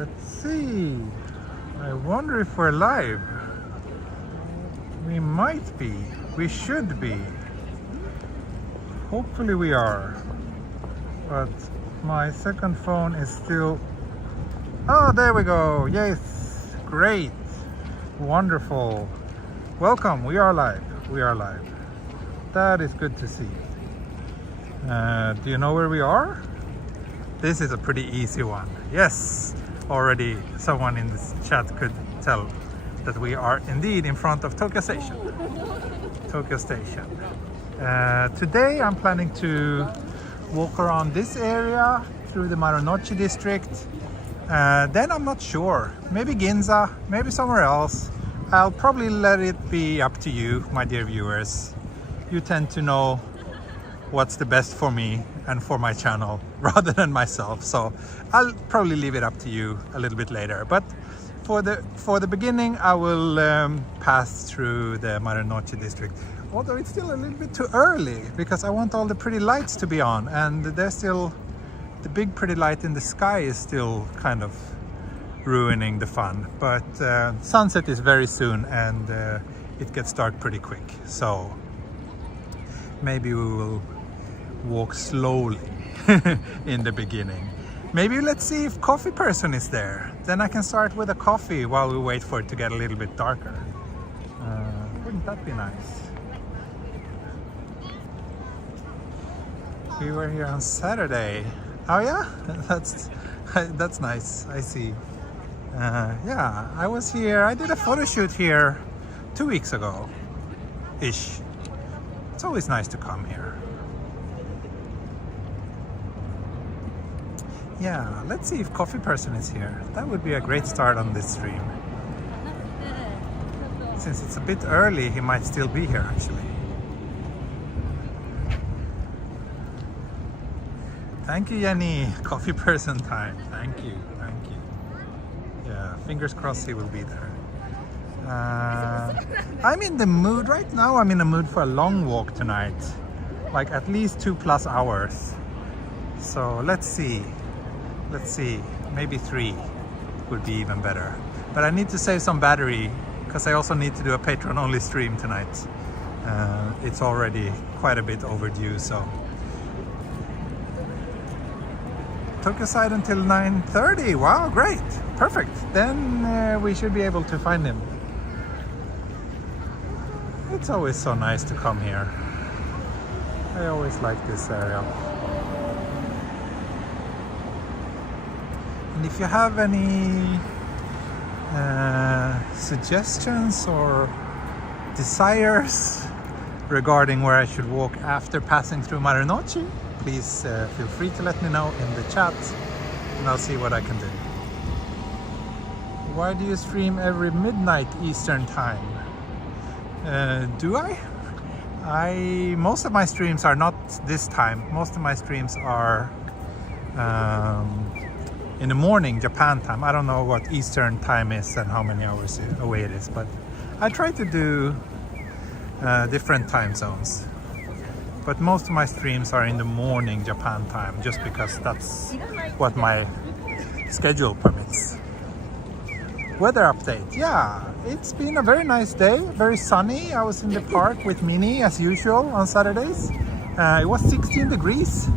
Let's see. I wonder if we're live. We might be. We should be. Hopefully we are. But my second phone is still... Oh, there we go. Yes. Great. Wonderful. Welcome. We are live. We are live. That is good to see. Do you know where we are? This is a pretty easy one. Yes. Already someone in this chat could tell that we are indeed in front of Tokyo Station. Tokyo Station. Today I'm planning to walk around this area through the Marunouchi district. Then I'm not sure. Maybe Ginza, maybe somewhere else. I'll probably let it be up to you, my dear viewers. You tend to know what's the best for me and for my channel rather than myself, so I'll probably leave it up to you a little bit later. But for the beginning I will pass through the Marunouchi district, although it's still a little bit too early because I want all the pretty lights to be on, and there's still the big pretty light in the sky is still kind of ruining the fun. But sunset is very soon, and it gets dark pretty quick, so maybe we will walk slowly in the beginning. Maybe let's see if coffee person is there. Then I can start with a coffee while we wait for it to get a little bit darker. Wouldn't that be nice? We were here on Saturday. Oh yeah, that's nice. I see. Yeah, I was here. I did a photo shoot here 2 weeks ago ish. It's always nice to come here. Yeah, let's see if coffee person is here. That would be a great start on this stream. Since it's a bit early, he might still be here actually. Thank you, Jenny. Coffee person time. Thank you, thank you. Yeah, fingers crossed he will be there. I'm in the mood right now. I'm in the mood for a long walk tonight, like at least 2+ hours. So let's see. Let's see. Maybe 3 would be even better. But I need to save some battery because I also need to do a Patreon-only stream tonight. It's already quite a bit overdue. So Tokyo side until 9:30. Wow, great, perfect. Then we should be able to find him. It's always so nice to come here. I always like this area. And if you have any suggestions or desires regarding where I should walk after passing through Marunouchi, please feel free to let me know in the chat, and I'll see what I can do. Why do you stream every midnight Eastern time? Do I? Most of my streams are not this time. Most of my streams are in the morning, Japan time. I don't know what Eastern time is and how many hours away it is, but I try to do different time zones. But most of my streams are in the morning Japan time, just because that's what my schedule permits. Weather update. Yeah, it's been a very nice day, very sunny. I was in the park with Minnie as usual on Saturdays. It was 16 degrees.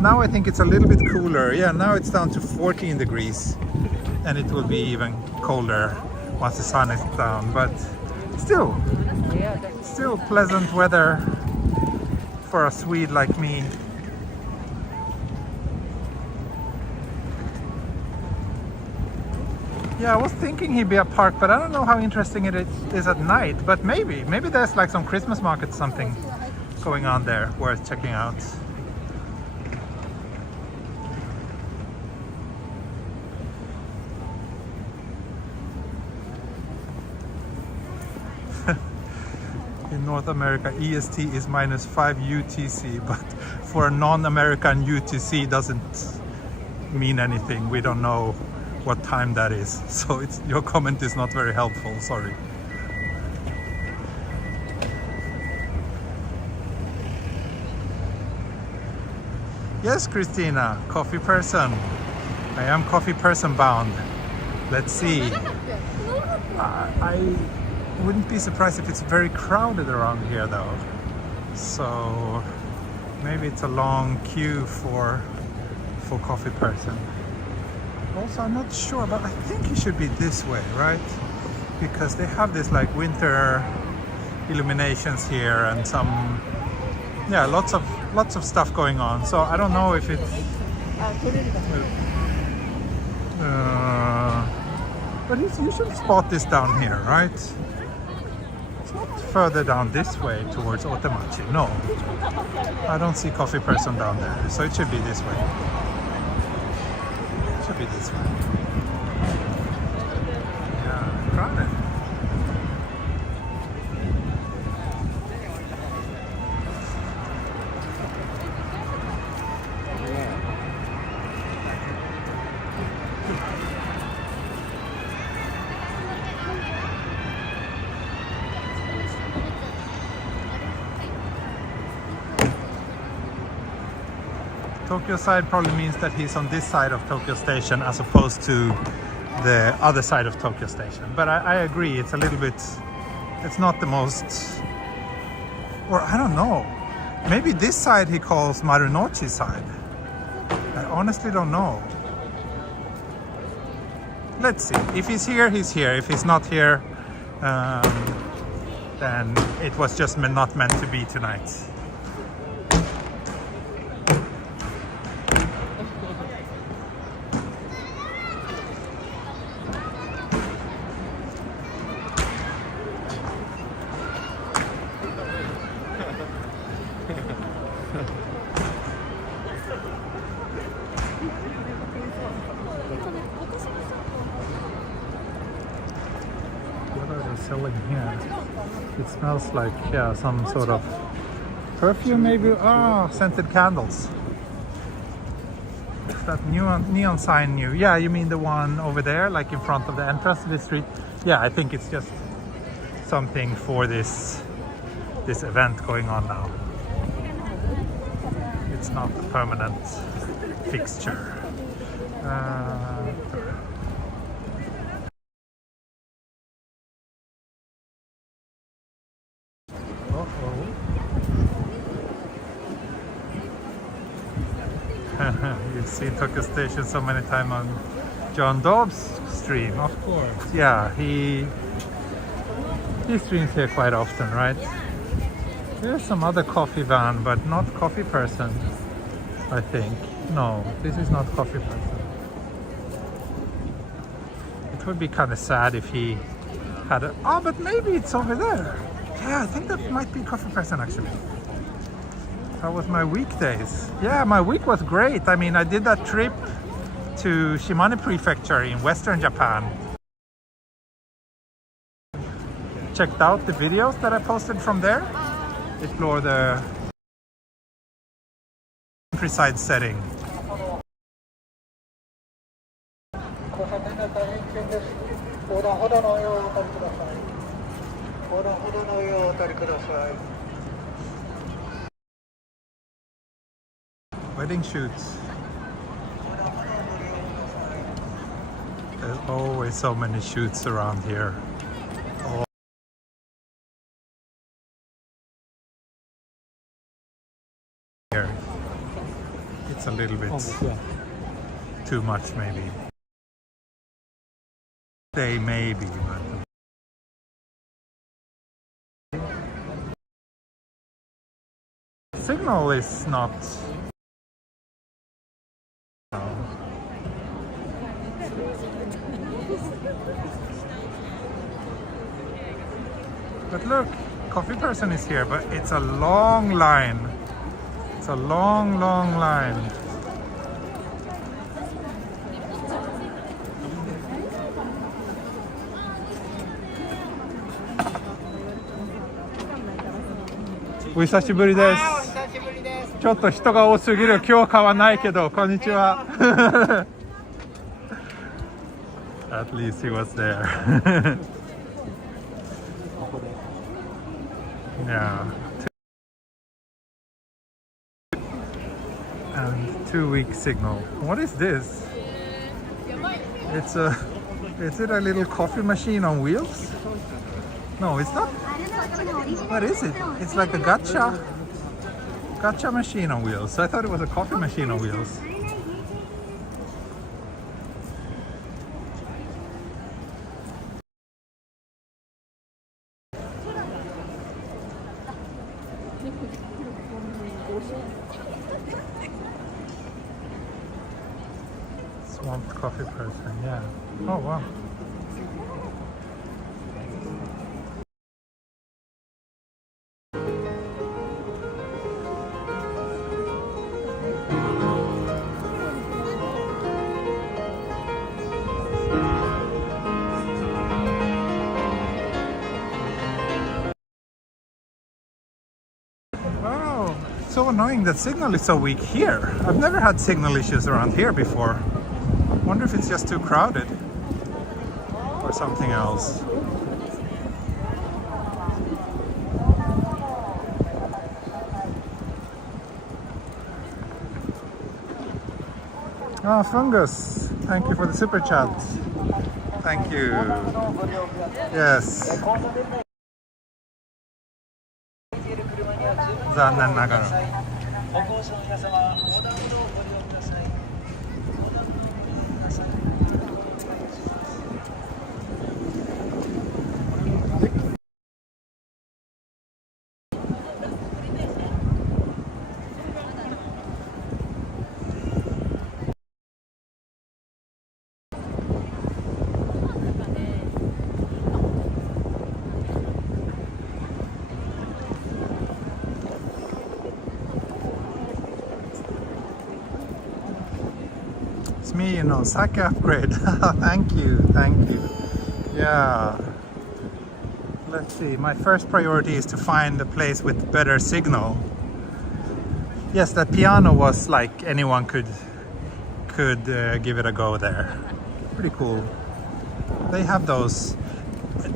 Now I think it's a little bit cooler. Yeah, now it's down to 14 degrees, and it will be even colder once the sun is down. But still pleasant weather for a Swede like me. Yeah, I was thinking Hibiya Park, but I don't know how interesting it is at night. But maybe there's like some Christmas market, something going on there worth checking out. In North America, EST is -5 UTC, but for a non-American, UTC doesn't mean anything. We don't know what time that is, so your comment is not very helpful, sorry. Yes, Christina, coffee person. I am coffee person bound. Let's see. I wouldn't be surprised if it's very crowded around here though. So maybe it's a long queue for coffee person. Also, I'm not sure, but I think it should be this way, right? Because they have this like winter illuminations here and some, yeah, lots of stuff going on. So I don't know if it's but you should spot this down here, right? It's not further down this way towards Otemachi. No, I don't see coffee person down there, so it should be this way. It should be this way. Yeah, crowded. Tokyo side probably means that he's on this side of Tokyo Station as opposed to the other side of Tokyo Station. But I agree, it's a little bit, it's not the most, or I don't know. Maybe this side he calls Marunouchi side. I honestly don't know. Let's see. If he's here, he's here. If he's not here, then it was just not meant to be tonight. Selling here. It smells like, yeah, some sort of perfume maybe. Scented candles. Is that neon sign new? Yeah, you mean the one over there, like in front of the entrance to the street? Yeah, I think it's just something for this event going on now. It's not a permanent fixture. You've seen Tokyo Station so many times on John Dobbs' stream, of course. Yeah, he streams here quite often, right? There's some other coffee van, but not coffee person, I think. No, this is not coffee person. It would be kind of sad if he had a... Oh, but maybe it's over there. Yeah, I think that might be coffee person actually. How was my weekdays? Yeah, my week was great. I mean, I did that trip to Shimane Prefecture in Western Japan. Checked out the videos that I posted from there. Explore the countryside setting. Wedding shoots. There's always so many shoots around here. Oh. Here. It's a little bit too much maybe. They maybe, but signal is not. But look, coffee person is here, but it's a long line. It's a long line.お久しぶりです。ちょっと人が多すぎる。今日買わないけど、こんにちは。At least he was there. Yeah. And 2-week signal. What is this? It's a Is it a little coffee machine on wheels? No, it's not. What is it? It's like a gacha machine on wheels. I thought it was a coffee machine on wheels. Swamped coffee person, yeah. Oh wow. Oh, so annoying that signal is so weak here. I've never had signal issues around here before. Wonder if it's just too crowded or something else. Oh, Fungus, thank you for the super chat. Thank you. Yes. 残念ながら。It's me, you know, sake upgrade. Thank you, thank you. Yeah. Let's see, my first priority is to find a place with better signal. Yes, that piano was like anyone could give it a go there. Pretty cool. They have those.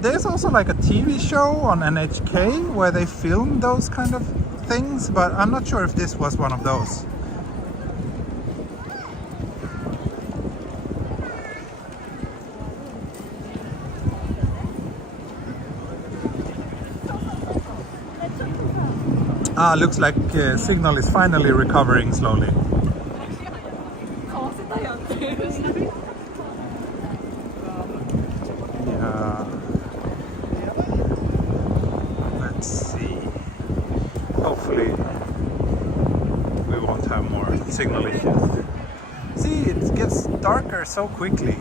There's also like a TV show on NHK where they film those kind of things, but I'm not sure if this was one of those. Ah, looks like signal is finally recovering slowly. Yeah. Let's see. Hopefully we won't have more signal issues. See, it gets darker so quickly.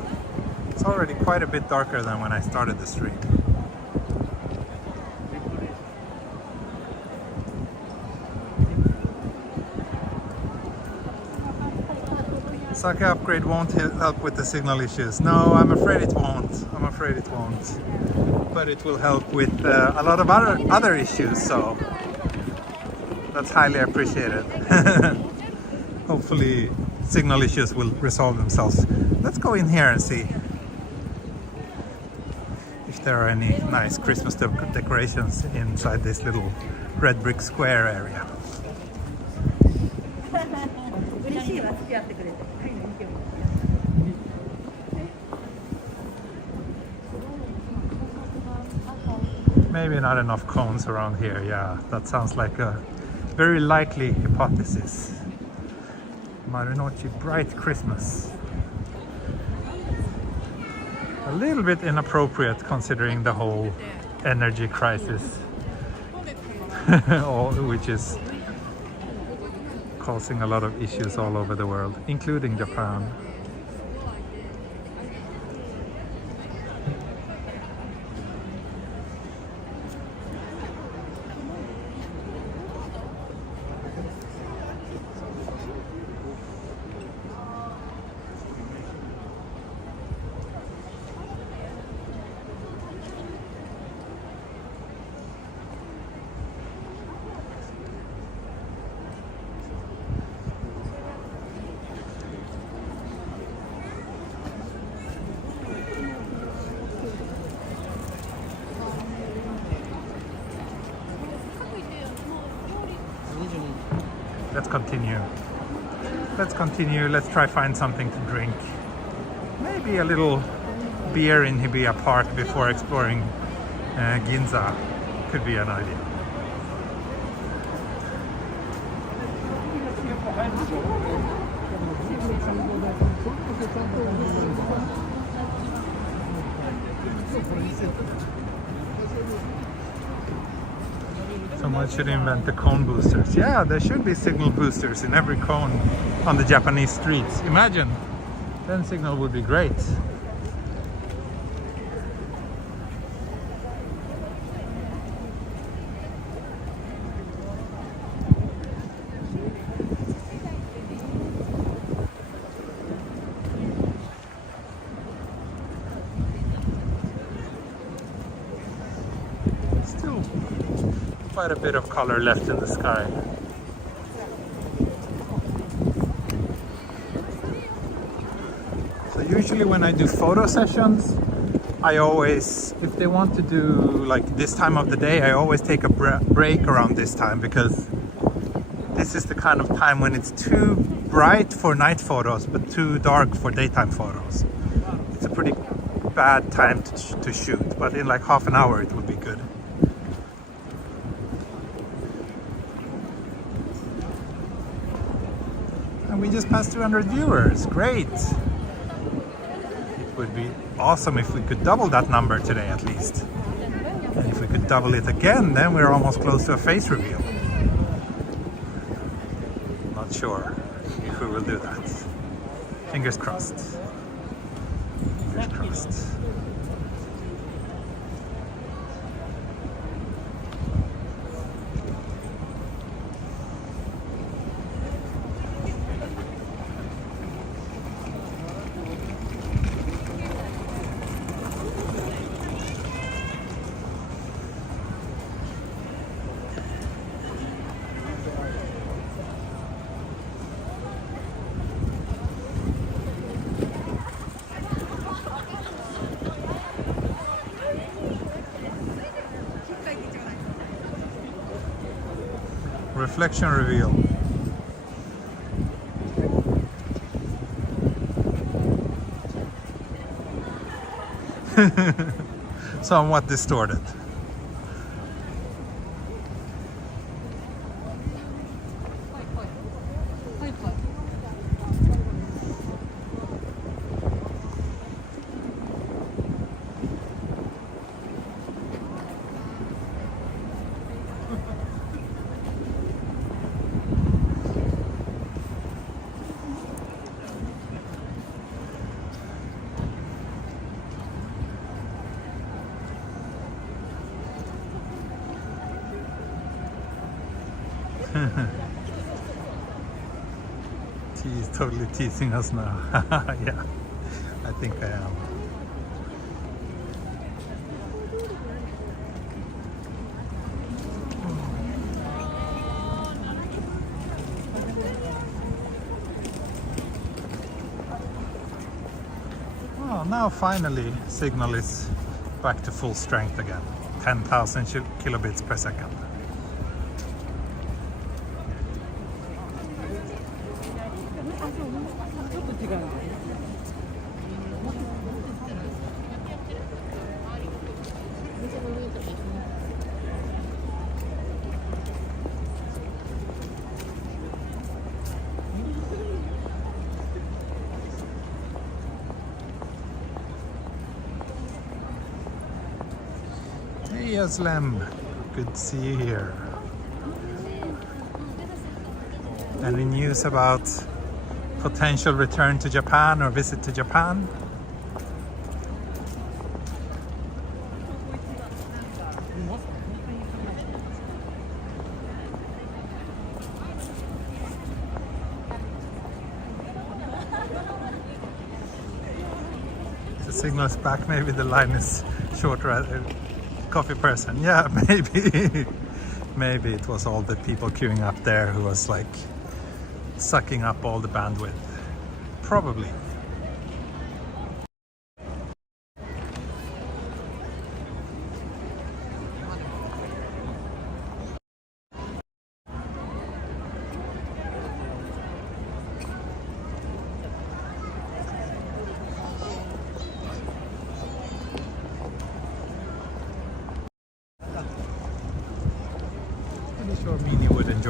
It's already quite a bit darker than when I started the stream. Sake upgrade won't help with the signal issues. No, I'm afraid it won't. I'm afraid it won't. But it will help with a lot of other issues, so that's highly appreciated. Hopefully signal issues will resolve themselves. Let's go in here and see if there are any nice Christmas decorations inside this little red brick square area. Maybe not enough cones around here. Yeah, that sounds like a very likely hypothesis. Marunouchi, bright Christmas. A little bit inappropriate considering the whole energy crisis, which is causing a lot of issues all over the world, including Japan. Let's continue. Let's continue. Let's try find something to drink. Maybe a little beer in Hibiya Park before exploring Ginza could be an idea. Someone should invent the cone boosters. Yeah, there should be signal boosters in every cone on the Japanese streets. Imagine, then signal would be great. Still quite a bit of color left in the sky. So usually when I do photo sessions, I always, if they want to do like this time of the day, I always take a break around this time, because this is the kind of time when it's too bright for night photos but too dark for daytime photos. It's a pretty bad time to shoot, but in like half an hour it would be good. And we just passed 200 viewers. Great! It would be awesome if we could double that number today at least. And if we could double it again, then we're almost close to a face reveal. Not sure if we will do that. Fingers crossed. Fingers crossed. Reflection reveal. Somewhat distorted. He's totally teasing us now. Yeah, I think I am. Well, now finally signal is back to full strength again. 10,000 kilobits per second. Hey Aslam, good to see you here. Any news about potential return to Japan or visit to Japan? The signal is back, maybe the line is shorter. Coffee person, yeah, maybe. Maybe it was all the people queuing up there who was like sucking up all the bandwidth. Probably.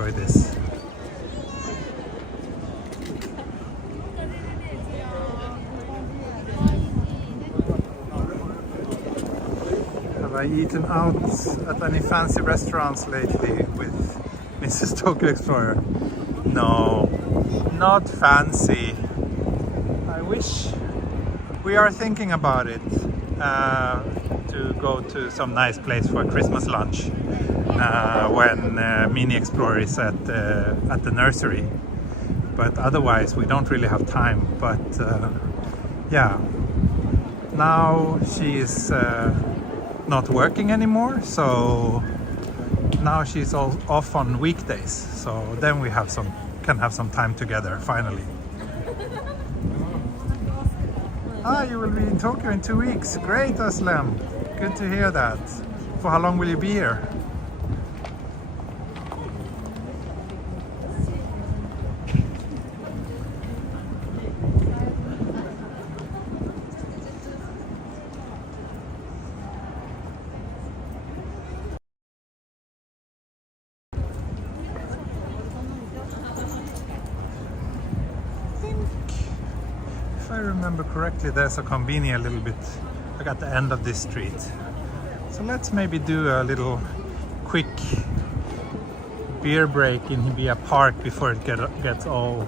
enjoy this. Have I eaten out at any fancy restaurants lately with Mrs. Tokyo Explorer? No, not fancy. I wish. We are thinking about it, to go to some nice place for a Christmas lunch when Mini Explorer is at the nursery. But otherwise we don't really have time. But yeah, now she is not working anymore, so now she's all off on weekdays, so then we can have some time together finally. You will be in Tokyo in 2 weeks. Great, Aslam. Good to hear that. For how long will you be here? If I remember correctly, there's a convenience a little bit like at the end of this street. So let's maybe do a little quick beer break in Hibiya Park before it gets all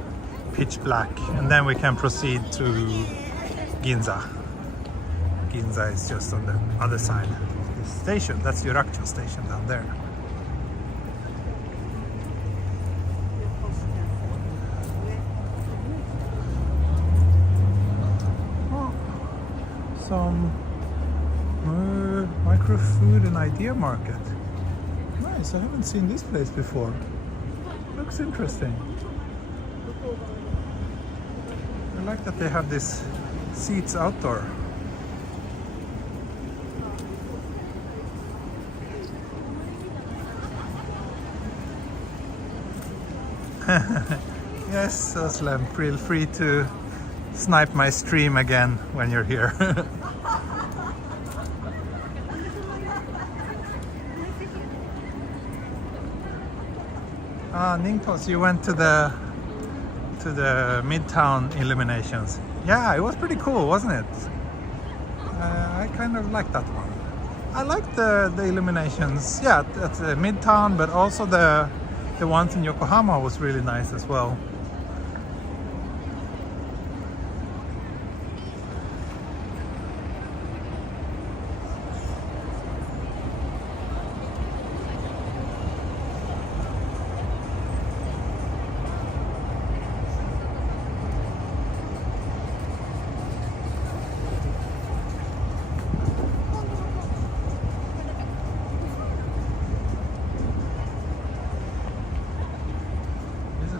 pitch black, and then we can proceed to Ginza. Ginza is just on the other side of the station. That's Yurakucho station down there. Some micro food and idea market. Nice, I haven't seen this place before. Looks interesting. I like that they have these seats outdoor. Yes, Aslam, feel free to snipe my stream again when you're here. Ningtos, you went to the Midtown illuminations. Yeah, it was pretty cool, wasn't it? I kind of like that one. I like the illuminations, yeah, at the Midtown, but also the ones in Yokohama was really nice as well.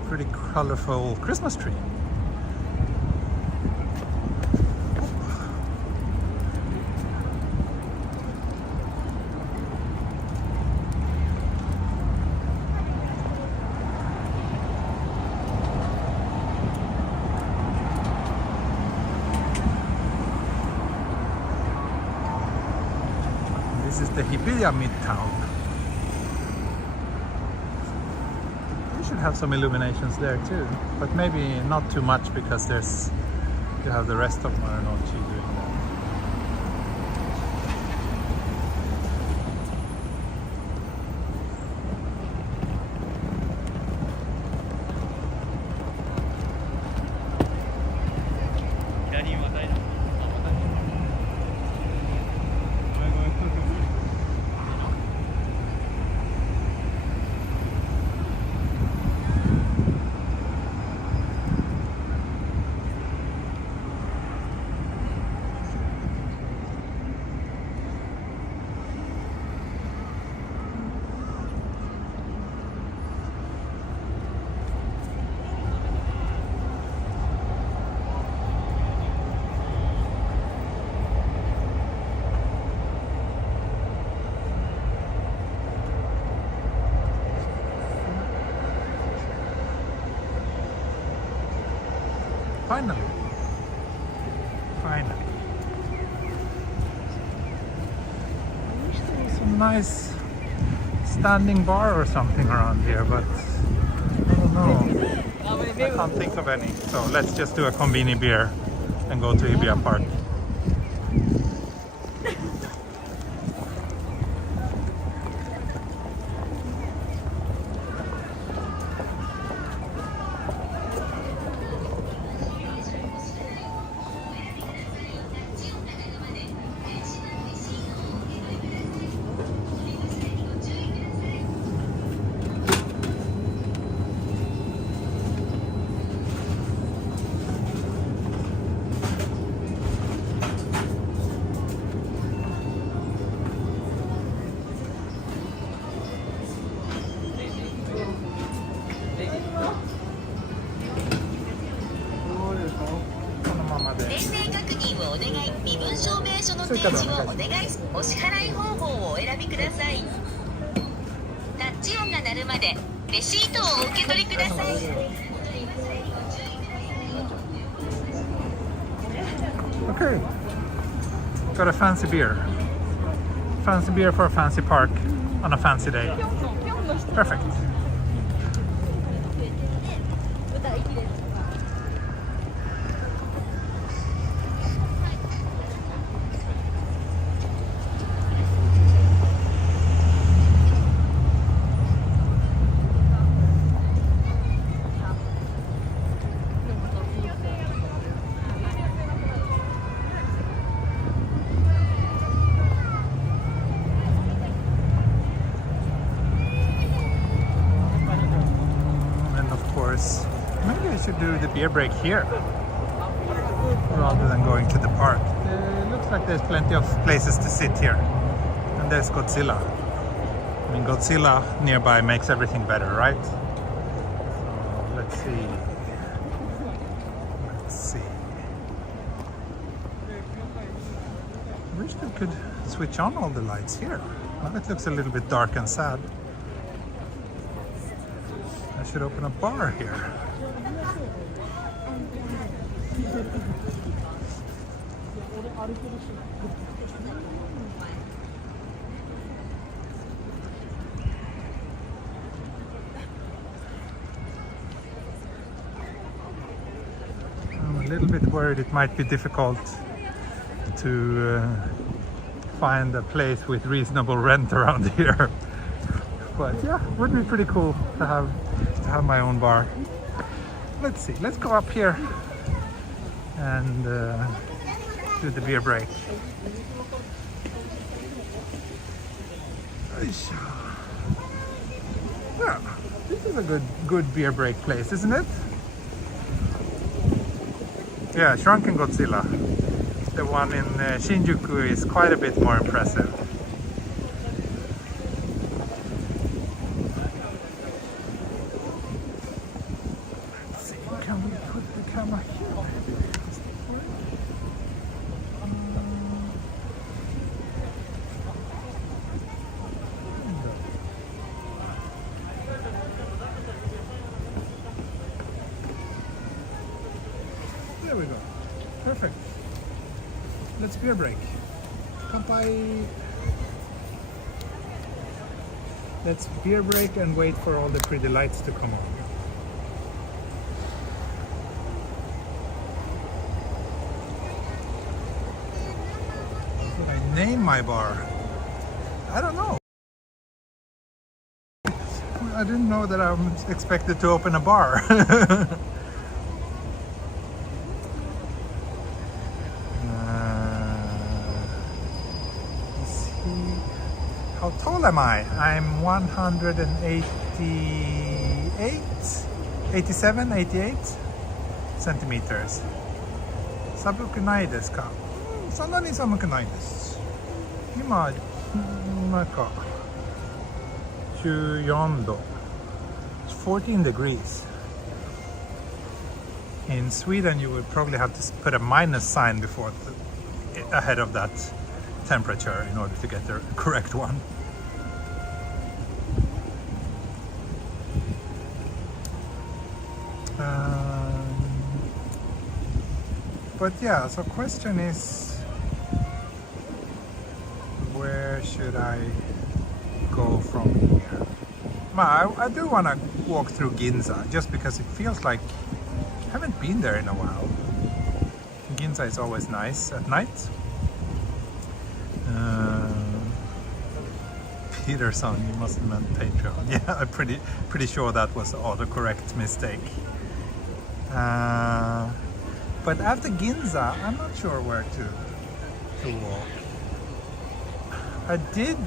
Pretty colorful Christmas tree. This is the Hibiya Midtown. Have some illuminations there too, but maybe not too much because you have the rest of Marunouchi doing that. Finally. I wish there was some nice standing bar or something around here, but I can't think of any. So let's just do a convenient beer and go to Hibiya Park. Okay, got a fancy beer. Fancy beer for a fancy park on a fancy day. Perfect. Maybe I should do the beer break here rather than going to the park. It looks like there's plenty of places to sit here. And there's Godzilla. I mean, Godzilla nearby makes everything better, right? So let's see. Let's see. I wish we could switch on all the lights here. Well, it looks a little bit dark and sad. I should open a bar here. I'm a little bit worried it might be difficult to find a place with reasonable rent around here. But yeah, it would be pretty cool to have my own bar. Let's see, let's go up here and do the beer break. Yeah, this is a good beer break place, isn't it? Yeah, Shrunken Godzilla. The one in Shinjuku is quite a bit more impressive. Let's see, can we put the camera here? There we go. Perfect. Let's beer break. Kanpai. Let's beer break and wait for all the pretty lights to come on. Should I name my bar? I don't know. I didn't know that I'm expected to open a bar. How tall am I? I'm 87, 88 centimeters. 寒くないですか？そんなに寒くないです。今、なんか14度。It's 14 degrees. In Sweden, you would probably have to put a minus sign before ahead of that temperature in order to get the correct one. But yeah, so question is, where should I go from here? Well, I do want to walk through Ginza just because it feels like I haven't been there in a while. Ginza is always nice at night. Peterson, you must have meant Patreon. Yeah, I'm pretty sure that was autocorrect mistake. But after Ginza, I'm not sure where to walk. I did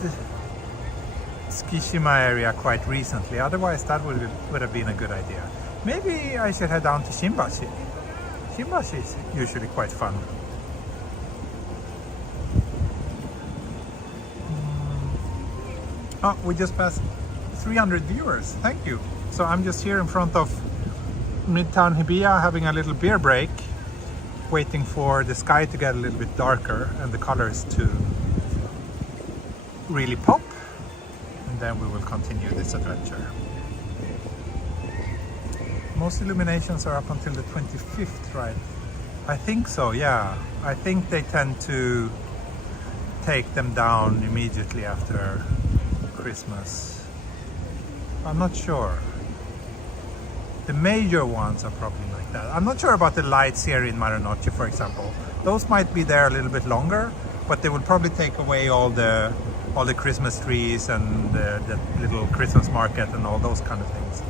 Tsukishima area quite recently, otherwise that would have been a good idea. Maybe I should head down to Shimbashi. Shimbashi is usually quite fun. Oh, we just passed 300 viewers, thank you. So I'm just here in front of Midtown Hibiya having a little beer break, waiting for the sky to get a little bit darker and the colors to really pop, and then we will continue this adventure. Most illuminations are up until the 25th, right? I think so, yeah. I think they tend to take them down immediately after Christmas. I'm not sure. The major ones are probably like that. I'm not sure about the lights here in Marunouchi, for example. Those might be there a little bit longer, but they will probably take away all the Christmas trees and the little Christmas market and all those kind of things.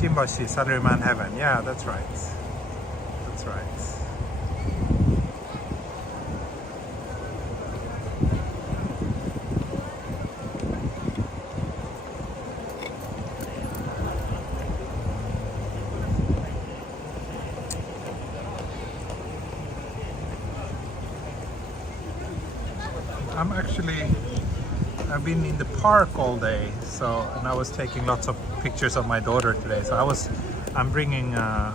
Shimbashi, Salaryman Heaven. Yeah, that's right. That's right. I've been in the park all day, and I was taking lots of pictures of my daughter today. So I'm bringing a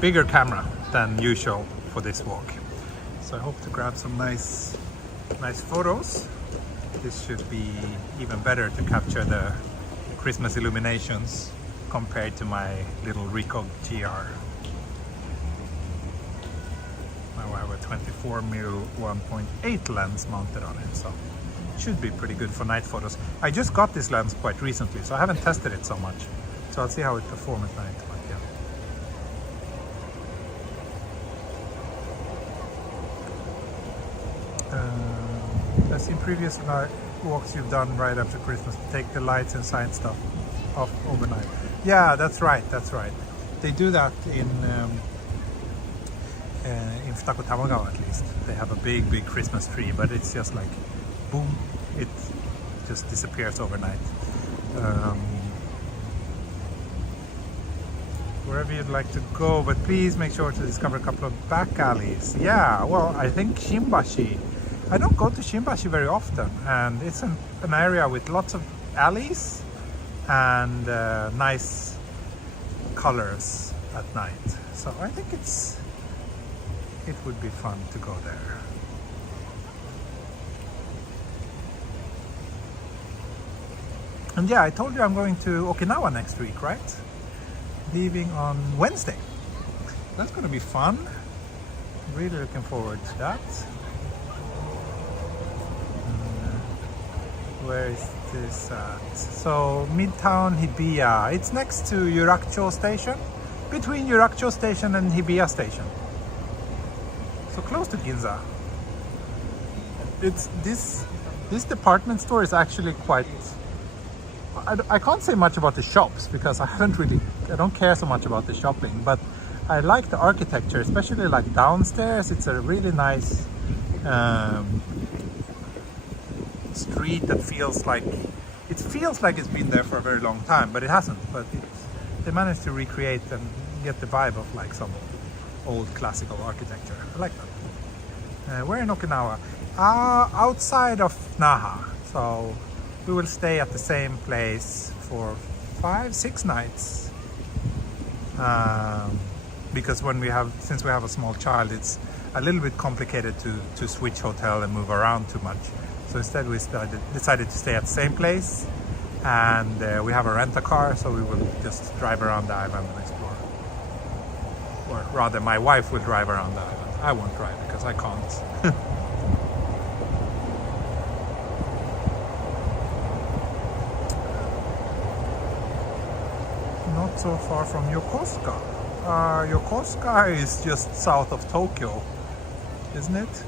bigger camera than usual for this walk. So I hope to grab some nice photos. This should be even better to capture the Christmas illuminations compared to my little Recog GR. Now I have a 24mm 1.8 lens mounted on it, so it should be pretty good for night photos. I just got this lens quite recently, so I haven't tested it so much. So I'll see how it performs at night. But yeah. As in previous walks you've done right after Christmas, take the lights and sign stuff off overnight. Yeah, that's right. They do that in Futako Tamagawa at least. They have a big Christmas tree, but it's just like boom, it just disappears overnight. Wherever you'd like to go, but please make sure to discover a couple of back alleys. Yeah, well, I think Shimbashi. I don't go to Shimbashi very often, and it's an area with lots of alleys and nice colors at night. So I think it would be fun to go there. And yeah, I told you I'm going to Okinawa next week, right? Leaving on Wednesday. That's going to be fun. Really looking forward to that. Where is this at? So, Midtown Hibiya. It's next to Yurakucho Station. Between Yurakucho Station and Hibiya Station. So close to Ginza. It's this department store is actually quite... I can't say much about the shops because I don't care so much about the shopping, but I like the architecture, especially like downstairs. It's a really nice street that feels like it's been there for a very long time, but it hasn't. But they managed to recreate and get the vibe of like some old classical architecture. I like that. We're in Okinawa, outside of Naha, so we will stay at the same place for 5-6 nights. Because since we have a small child, it's a little bit complicated to switch hotel and move around too much. So instead we decided to stay at the same place, and we have a rent-a-car, so we will just drive around the island and explore. Or rather, my wife will drive around the island. I won't drive because I can't. not so far from Yokosuka. Yokosuka is just south of Tokyo, isn't it?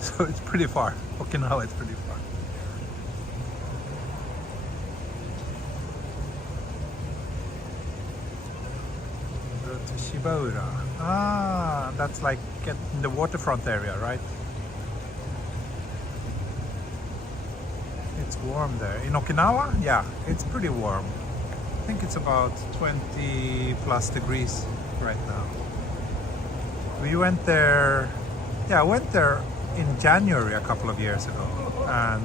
So it's pretty far. Okinawa is pretty far. Go to Shibaura. Ah, that's like in the waterfront area, right? It's warm there. In Okinawa, yeah, it's pretty warm. I think it's about 20 plus degrees right now. We went there, yeah, I went there in January a couple of years ago, and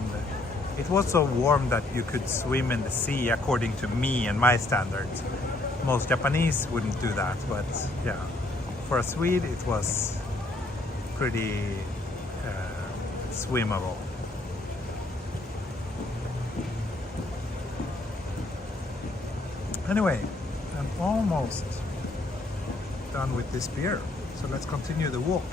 it was so warm that you could swim in the sea according to me and my standards. Most Japanese wouldn't do that, but yeah, for a Swede it was pretty swimmable. Anyway, I'm almost done with this beer, so let's continue the walk.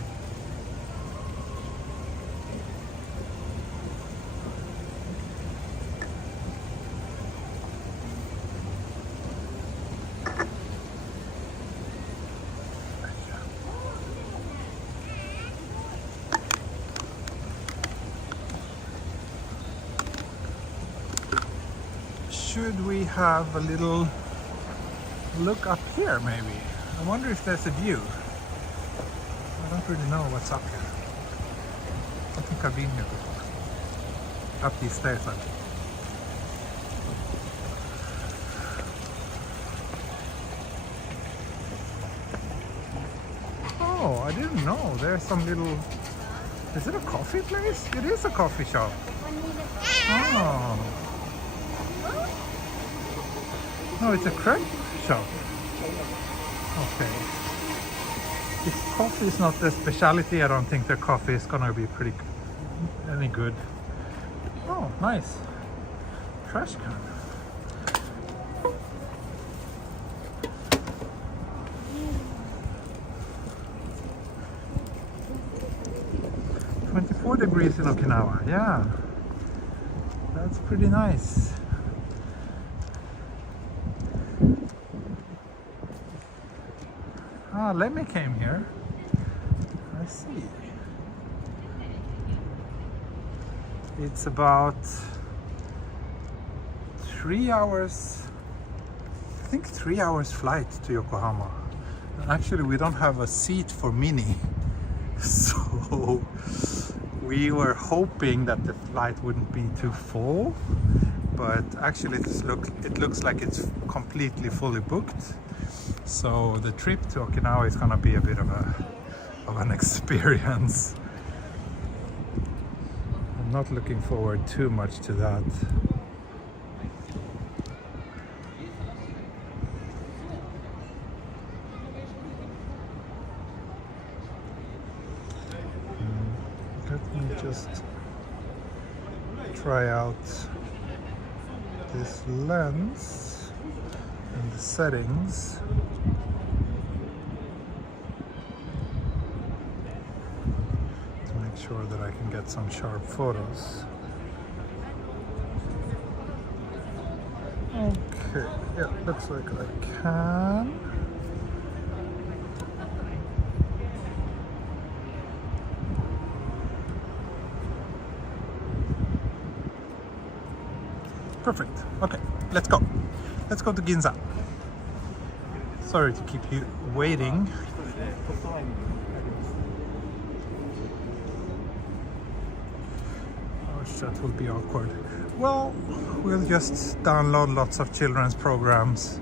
Should we have a little look up here maybe? I wonder if there's a view. I don't really know what's up here. I think I've been here before. Up these stairs, I think. Oh, I didn't know. There's some little... Is it a coffee place? It is a coffee shop. Oh. No, it's a crepe shop. Okay. If coffee is not their specialty, I don't think their coffee is gonna be any good. Oh, nice. Trash can. Degrees in Okinawa, yeah, that's pretty nice. Ah, Lemmy came here. I see. It's about 3 hours, I think 3 hours flight to Yokohama. Actually, we don't have a seat for Mini, so we were hoping that the flight wouldn't be too full, but actually it looks like it's completely fully booked. So the trip to Okinawa is gonna be a bit of an experience. I'm not looking forward too much to that. Let me just try out this lens and the settings. To make sure that I can get some sharp photos. Okay, yeah, looks like I can. Perfect. Okay, let's go. Let's go to Ginza. Sorry to keep you waiting. Oh, that will be awkward. Well, we'll just download lots of children's programs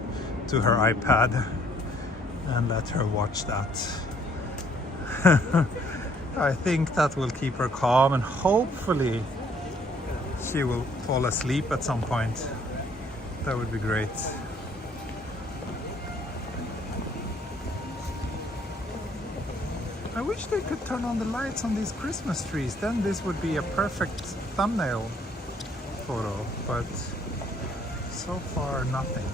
to her iPad and let her watch that. I think that will keep her calm, and hopefully she will fall asleep at some point. That would be great. I wish they could turn on the lights on these Christmas trees. Then this would be a perfect thumbnail photo, but so far nothing.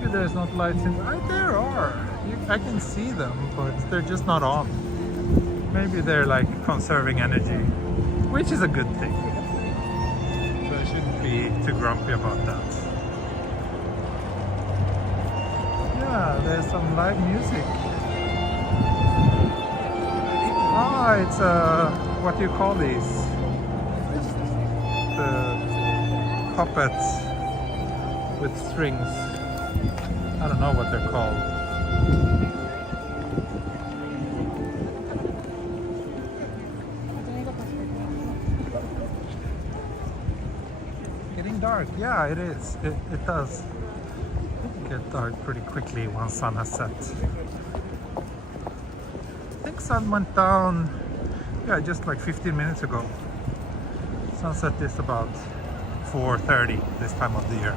Maybe there's not lights in. There are. I can see them, but they're just not on. Maybe they're like conserving energy, which is a good thing. So I shouldn't be too grumpy about that. Yeah, there's some live music. Ah, it's what do you call these? The puppets with strings. I don't know what they're called. Getting dark. Yeah, it is. It does get dark pretty quickly once sun has set. I think sun went down, yeah, just like 15 minutes ago. Sunset is about 4:30 this time of the year.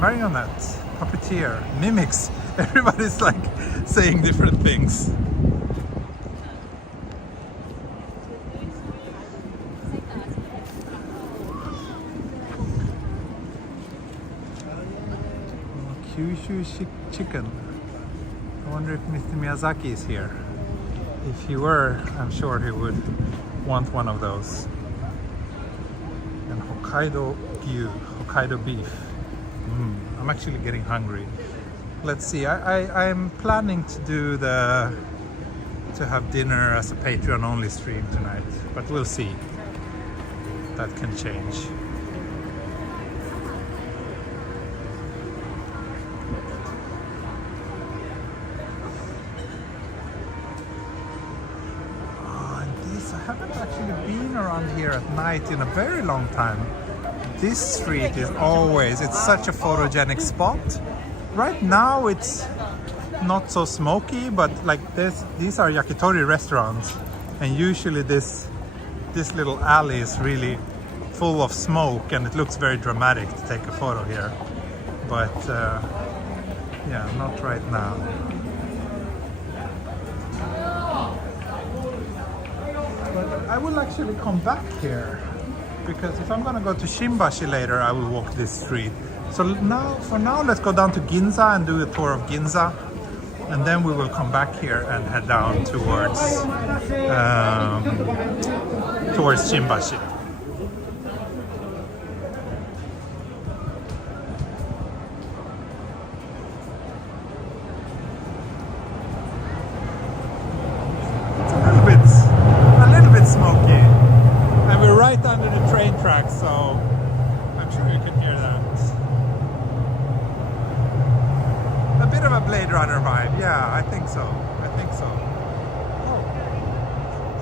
Marionette, puppeteer, mimics. Everybody's like saying different things. Kyushu chicken. I wonder if Mr. Miyazaki is here. If he were, I'm sure he would want one of those. And Hokkaido gyu, Hokkaido beef. I'm actually getting hungry. Let's see. I'm planning to have dinner as a Patreon only stream tonight, but we'll see. That can change. I haven't actually been around here at night in a very long time. This street is always, it's such a photogenic spot. Right now it's not so smoky, but like these are yakitori restaurants, and usually this little alley is really full of smoke and it looks very dramatic to take a photo here. But yeah, not right now. I will actually come back here because if I'm gonna go to Shimbashi later, I will walk this street. So for now, let's go down to Ginza and do a tour of Ginza, and then we will come back here and head down towards Shimbashi. Smoky, and we're right under the train tracks, so I'm sure you can hear that. A bit of a Blade Runner vibe, yeah, I think so. Oh,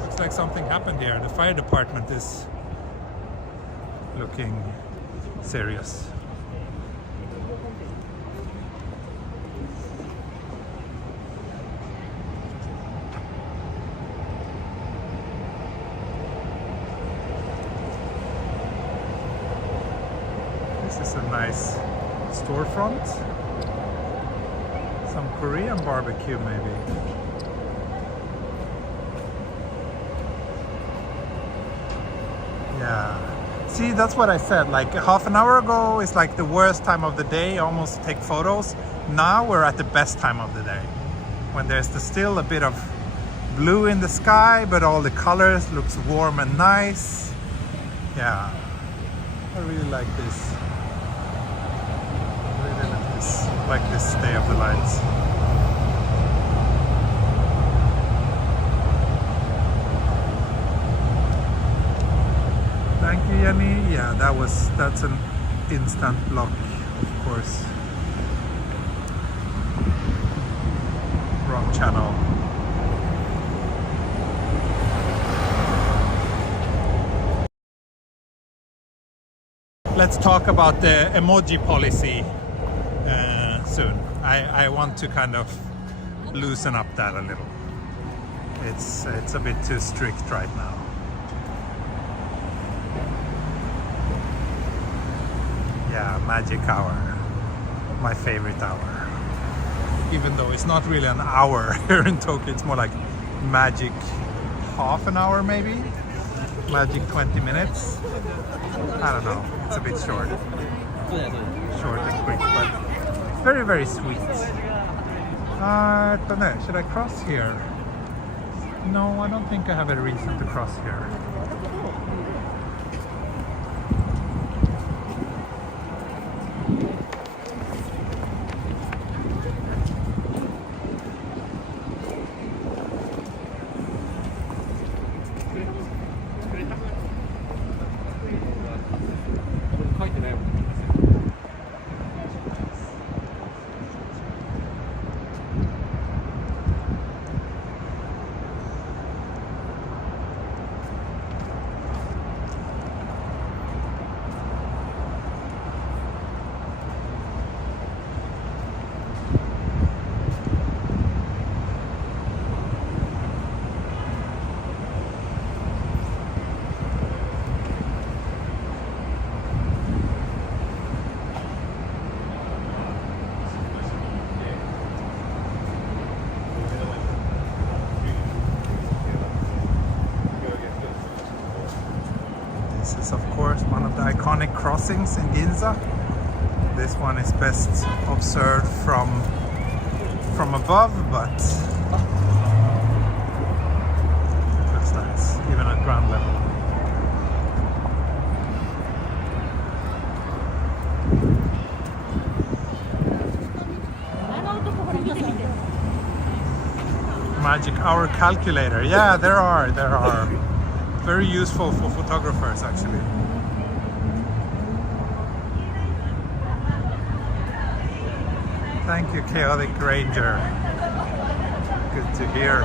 looks like something happened here. The fire department is looking serious. This is a nice storefront. Some Korean barbecue maybe. Yeah. See, that's what I said. Like half an hour ago is like the worst time of the day almost to take photos. Now we're at the best time of the day. When there's still a bit of blue in the sky, but all the colors looks warm and nice. Yeah. I really like this. Like this Day of the Lights. Thank you, Yanni. Yeah, that's an instant block, of course. Wrong channel. Let's talk about the emoji policy soon. I want to kind of loosen up that a little. It's a bit too strict right now. Yeah, magic hour. My favorite hour. Even though it's not really an hour here in Tokyo, it's more like magic half an hour maybe. Magic 20 minutes. I don't know. It's a bit short. Short and quick, but very, very sweet. I don't know, should I cross here? No, I don't think I have a reason to cross here. This is of course one of the iconic crossings in Ginza. This one is best observed from above, but it looks nice even at ground level. Magic hour calculator. Yeah, there are. Very useful for photographers actually. Thank you, Chaotic Ranger. Good to hear.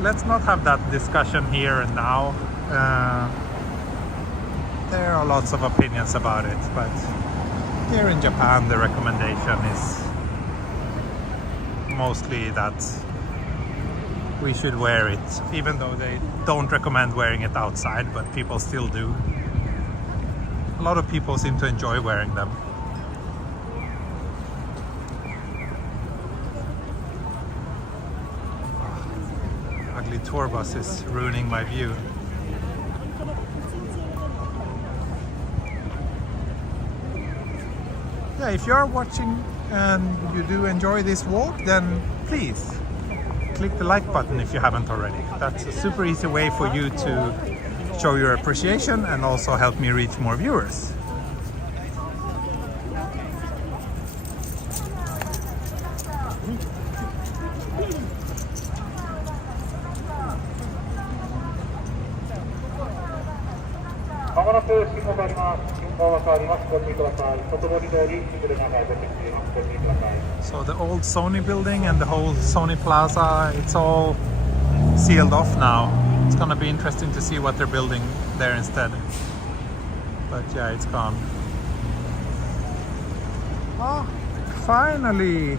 Let's not have that discussion here and now. There are lots of opinions about it, but here in Japan the recommendation is mostly that we should wear it, even though they don't recommend wearing it outside, but people still do. A lot of people seem to enjoy wearing them. Ugly tour bus is ruining my view. Yeah, if you are watching and you do enjoy this walk, then please click the like button if you haven't already. That's a super easy way for you to show your appreciation and also help me reach more viewers. So the old Sony building and the whole Sony Plaza, it's all sealed off now. It's gonna be interesting to see what they're building there instead. But yeah, it's gone. Oh, finally!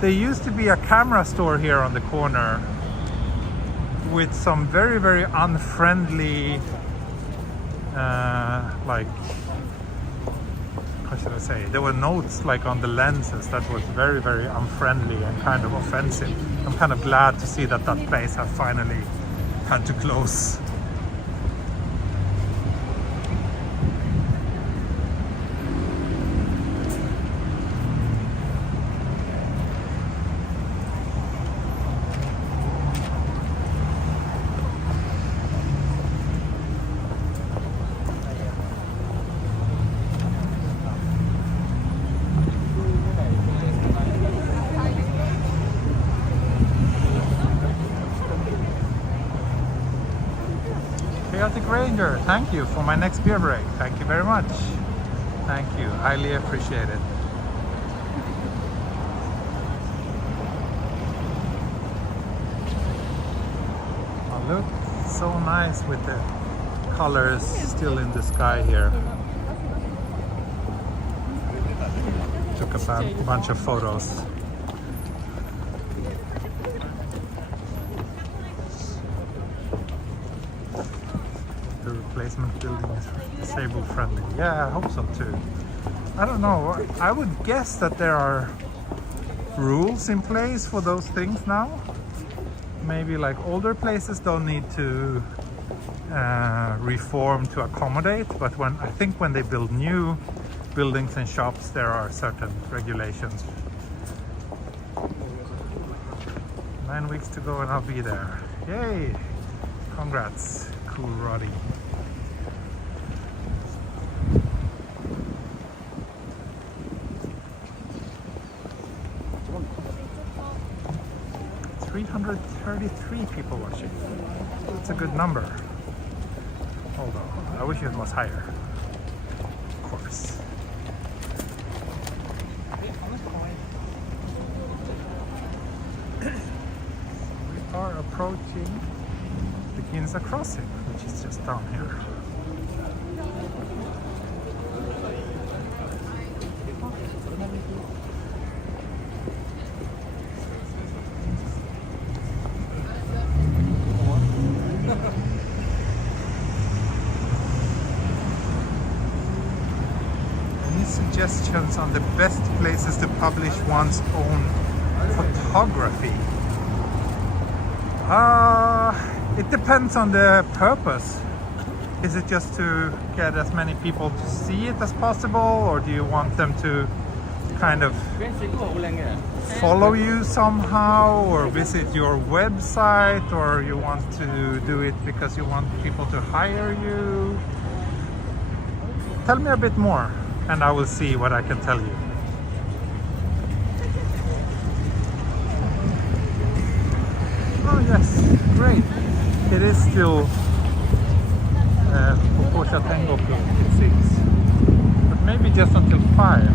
There used to be a camera store here on the corner with some very, very unfriendly like, how should I say, there were notes like on the lenses that was very, very unfriendly and kind of offensive. I'm kind of glad to see that that place has finally had to close. Chaotic Ranger, thank you for my next beer break. Thank you very much. Thank you, highly appreciated. Oh, look, so nice with the colors still in the sky here. Took a bunch of photos. The replacement building is disabled friendly. Yeah, I hope so too. I don't know. I would guess that there are rules in place for those things now. Maybe like older places don't need to reform to accommodate, but I think when they build new buildings and shops, there are certain regulations. 9 weeks to go and I'll be there. Yay! Congrats, cool Roddy. $333 people watching. That's a good number. Although, I wish it was higher. Of course. We are approaching the Ginza crossing, which is just down here. Suggestions on the best places to publish one's own photography? It depends on the purpose. Is it just to get as many people to see it as possible, or do you want them to kind of follow you somehow or visit your website, or you want to do it because you want people to hire you? Tell me a bit more and I will see what I can tell you. Oh yes, great. It is still Poposha Tengoku, it seems. But maybe just until 5.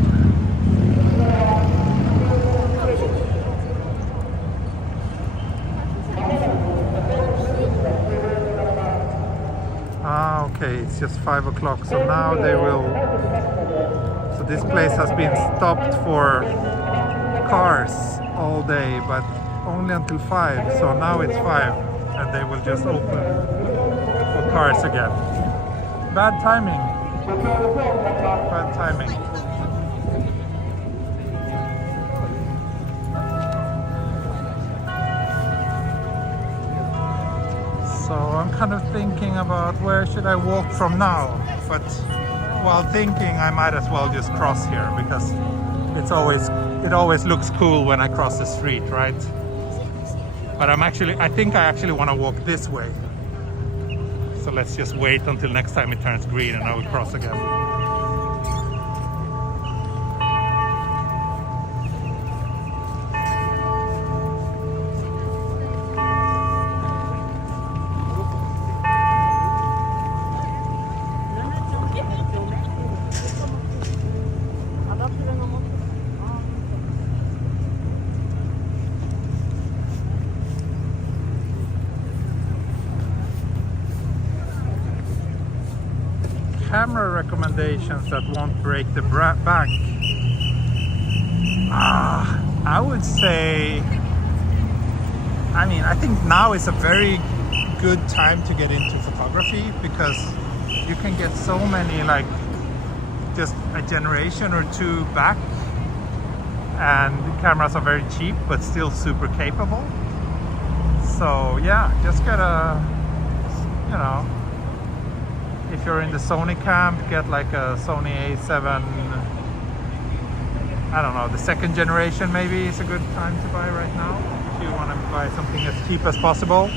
Ah, okay, it's just 5 o'clock, so now they will... So this place has been stopped for cars all day, but only until 5, so now it's 5 and they will just open for cars again. Bad timing. Bad timing. So I'm kind of thinking about where should I walk from now, but while thinking I might as well just cross here because it always looks cool when I cross the street, right? But I think I actually want to walk this way. So let's just wait until next time it turns green and I will cross again. Camera recommendations that won't break the bank. I would say, I think now is a very good time to get into photography because you can get so many, like just a generation or two back, and the cameras are very cheap but still super capable. So yeah, just get a, if you're in the Sony camp, get like a Sony A7, I don't know, the second generation maybe is a good time to buy right now if you want to buy something as cheap as possible.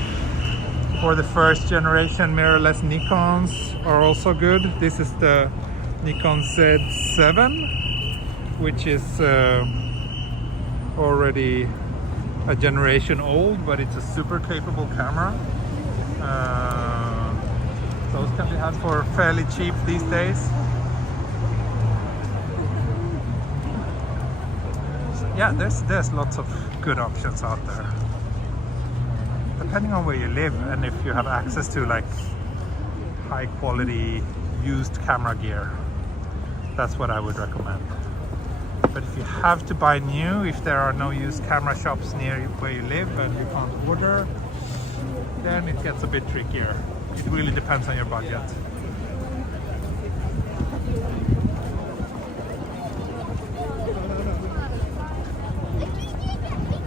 Or the first generation mirrorless Nikons are also good. This is the Nikon Z7, which is already a generation old, but it's a super capable camera. Those can be had for fairly cheap these days. So yeah, there's lots of good options out there. Depending on where you live and if you have access to like high quality used camera gear. That's what I would recommend. But if you have to buy new, if there are no used camera shops near where you live and you can't order, then it gets a bit trickier. It really depends on your budget.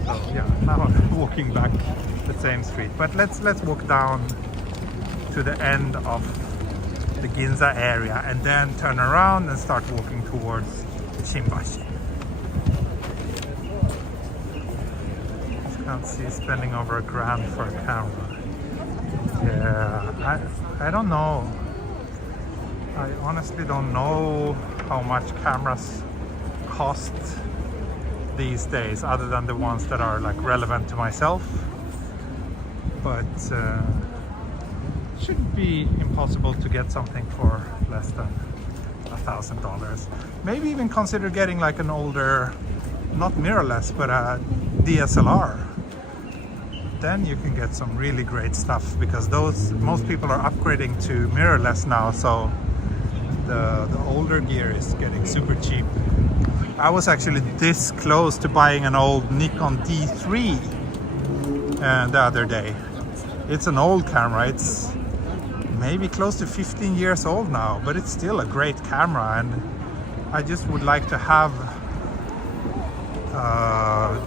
So yeah, now I'm walking back the same street. But let's walk down to the end of the Ginza area and then turn around and start walking towards Shimbashi. Can't see spending over $1,000 for a camera. Yeah, I don't know. I honestly don't know how much cameras cost these days, other than the ones that are like relevant to myself. But it shouldn't be impossible to get something for less than $1,000. Maybe even consider getting like an older, not mirrorless, but a DSLR. Then you can get some really great stuff, because most people are upgrading to mirrorless now, so the older gear is getting super cheap. I was actually this close to buying an old Nikon D3 the other day. It's an old camera, it's maybe close to 15 years old now, but it's still a great camera, and I just would like to have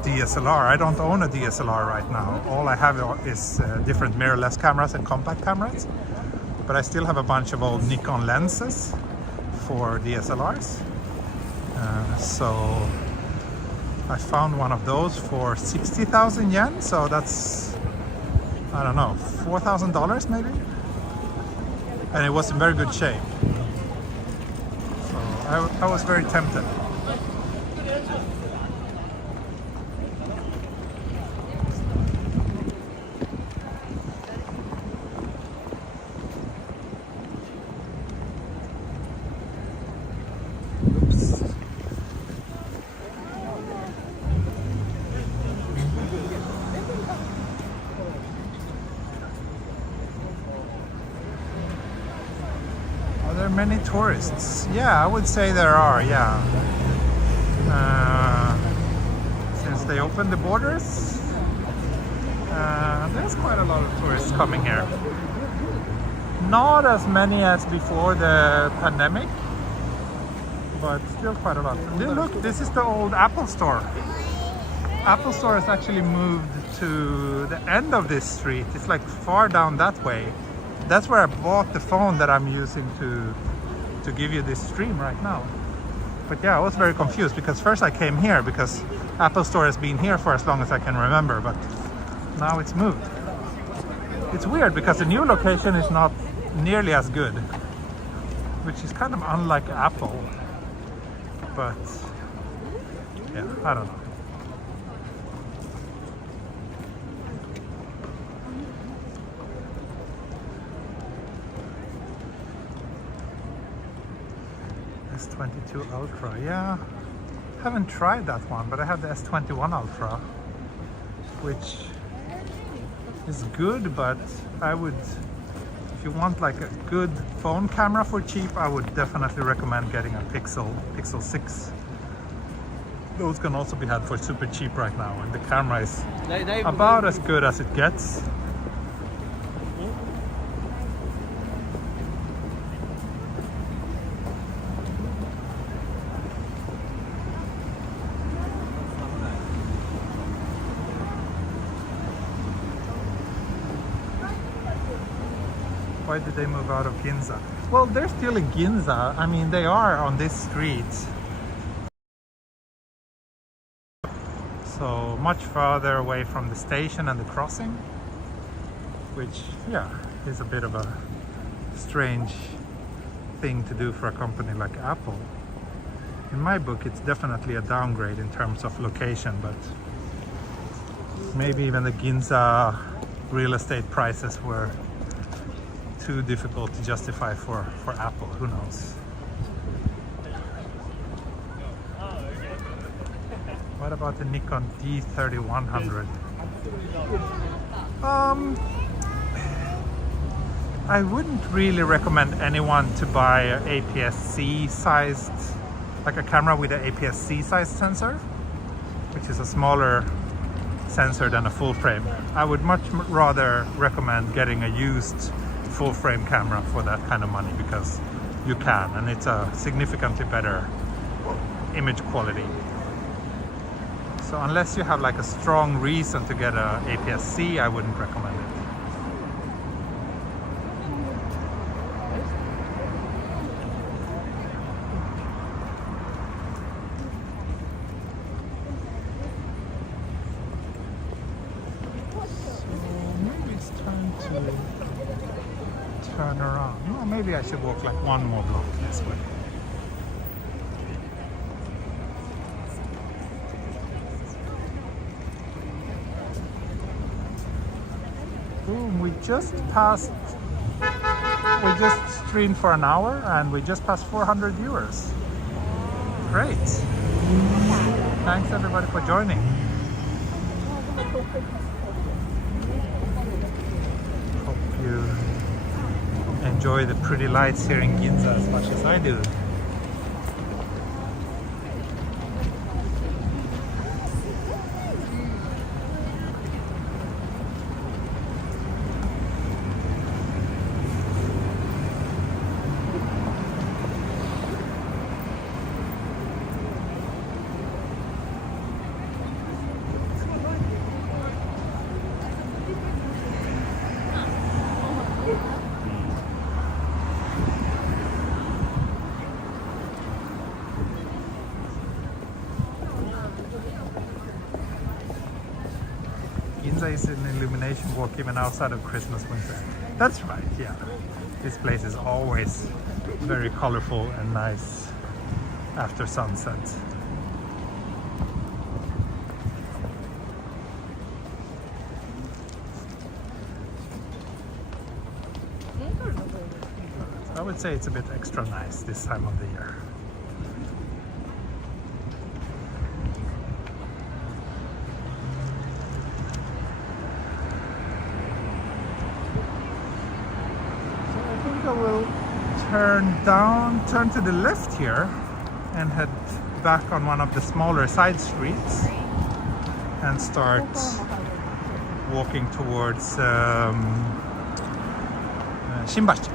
DSLR. I don't own a DSLR right now. All I have is different mirrorless cameras and compact cameras, but I still have a bunch of old Nikon lenses for DSLRs. So I found one of those for 60,000 yen, so that's, I don't know, $4,000 maybe, and it was in very good shape. So I was very tempted. Many tourists. Yeah, I would say there are, yeah. Since they opened the borders, there's quite a lot of tourists coming here. Not as many as before the pandemic, but still quite a lot. Look, this is the old Apple store. Apple store has actually moved to the end of this street. It's like far down that way. That's where I bought the phone that I'm using to give you this stream right now. But yeah, I was very confused, because first I came here because Apple Store has been here for as long as I can remember, but now it's moved. It's weird because the new location is not nearly as good, which is kind of unlike Apple. But yeah, I don't know. S22 Ultra, yeah, haven't tried that one, but I have the S21 Ultra, which is good, but I would, if you want like a good phone camera for cheap, I would definitely recommend getting a Pixel 6. Those can also be had for super cheap right now, and the camera is about as good as it gets. Why did they move out of Ginza? Well, they're still in Ginza. I mean, they are on this street. So much farther away from the station and the crossing, which, yeah, is a bit of a strange thing to do for a company like Apple. In my book, it's definitely a downgrade in terms of location, but maybe even the Ginza real estate prices were too difficult to justify for Apple, who knows. What about the Nikon D3100? I wouldn't really recommend anyone to buy an APS-C sized, like a camera with an APS-C sized sensor, which is a smaller sensor than a full frame. I would much rather recommend getting a used full frame camera for that kind of money, because you can, and it's a significantly better image quality. So unless you have like a strong reason to get a APS-C, I wouldn't recommend it. Turn around. Well, maybe I should walk like one more block this way. Boom, we just streamed for an hour and we just passed 400 viewers. Great. Thanks everybody for joining. Hope you enjoy the pretty lights here in Ginza as much as I do. Ginza is an illumination walk even outside of Christmas winter. That's right, yeah. This place is always very colorful and nice after sunset. I would say it's a bit extra nice this time of the year. I will turn to the left here and head back on one of the smaller side streets and start walking towards Shimbashi.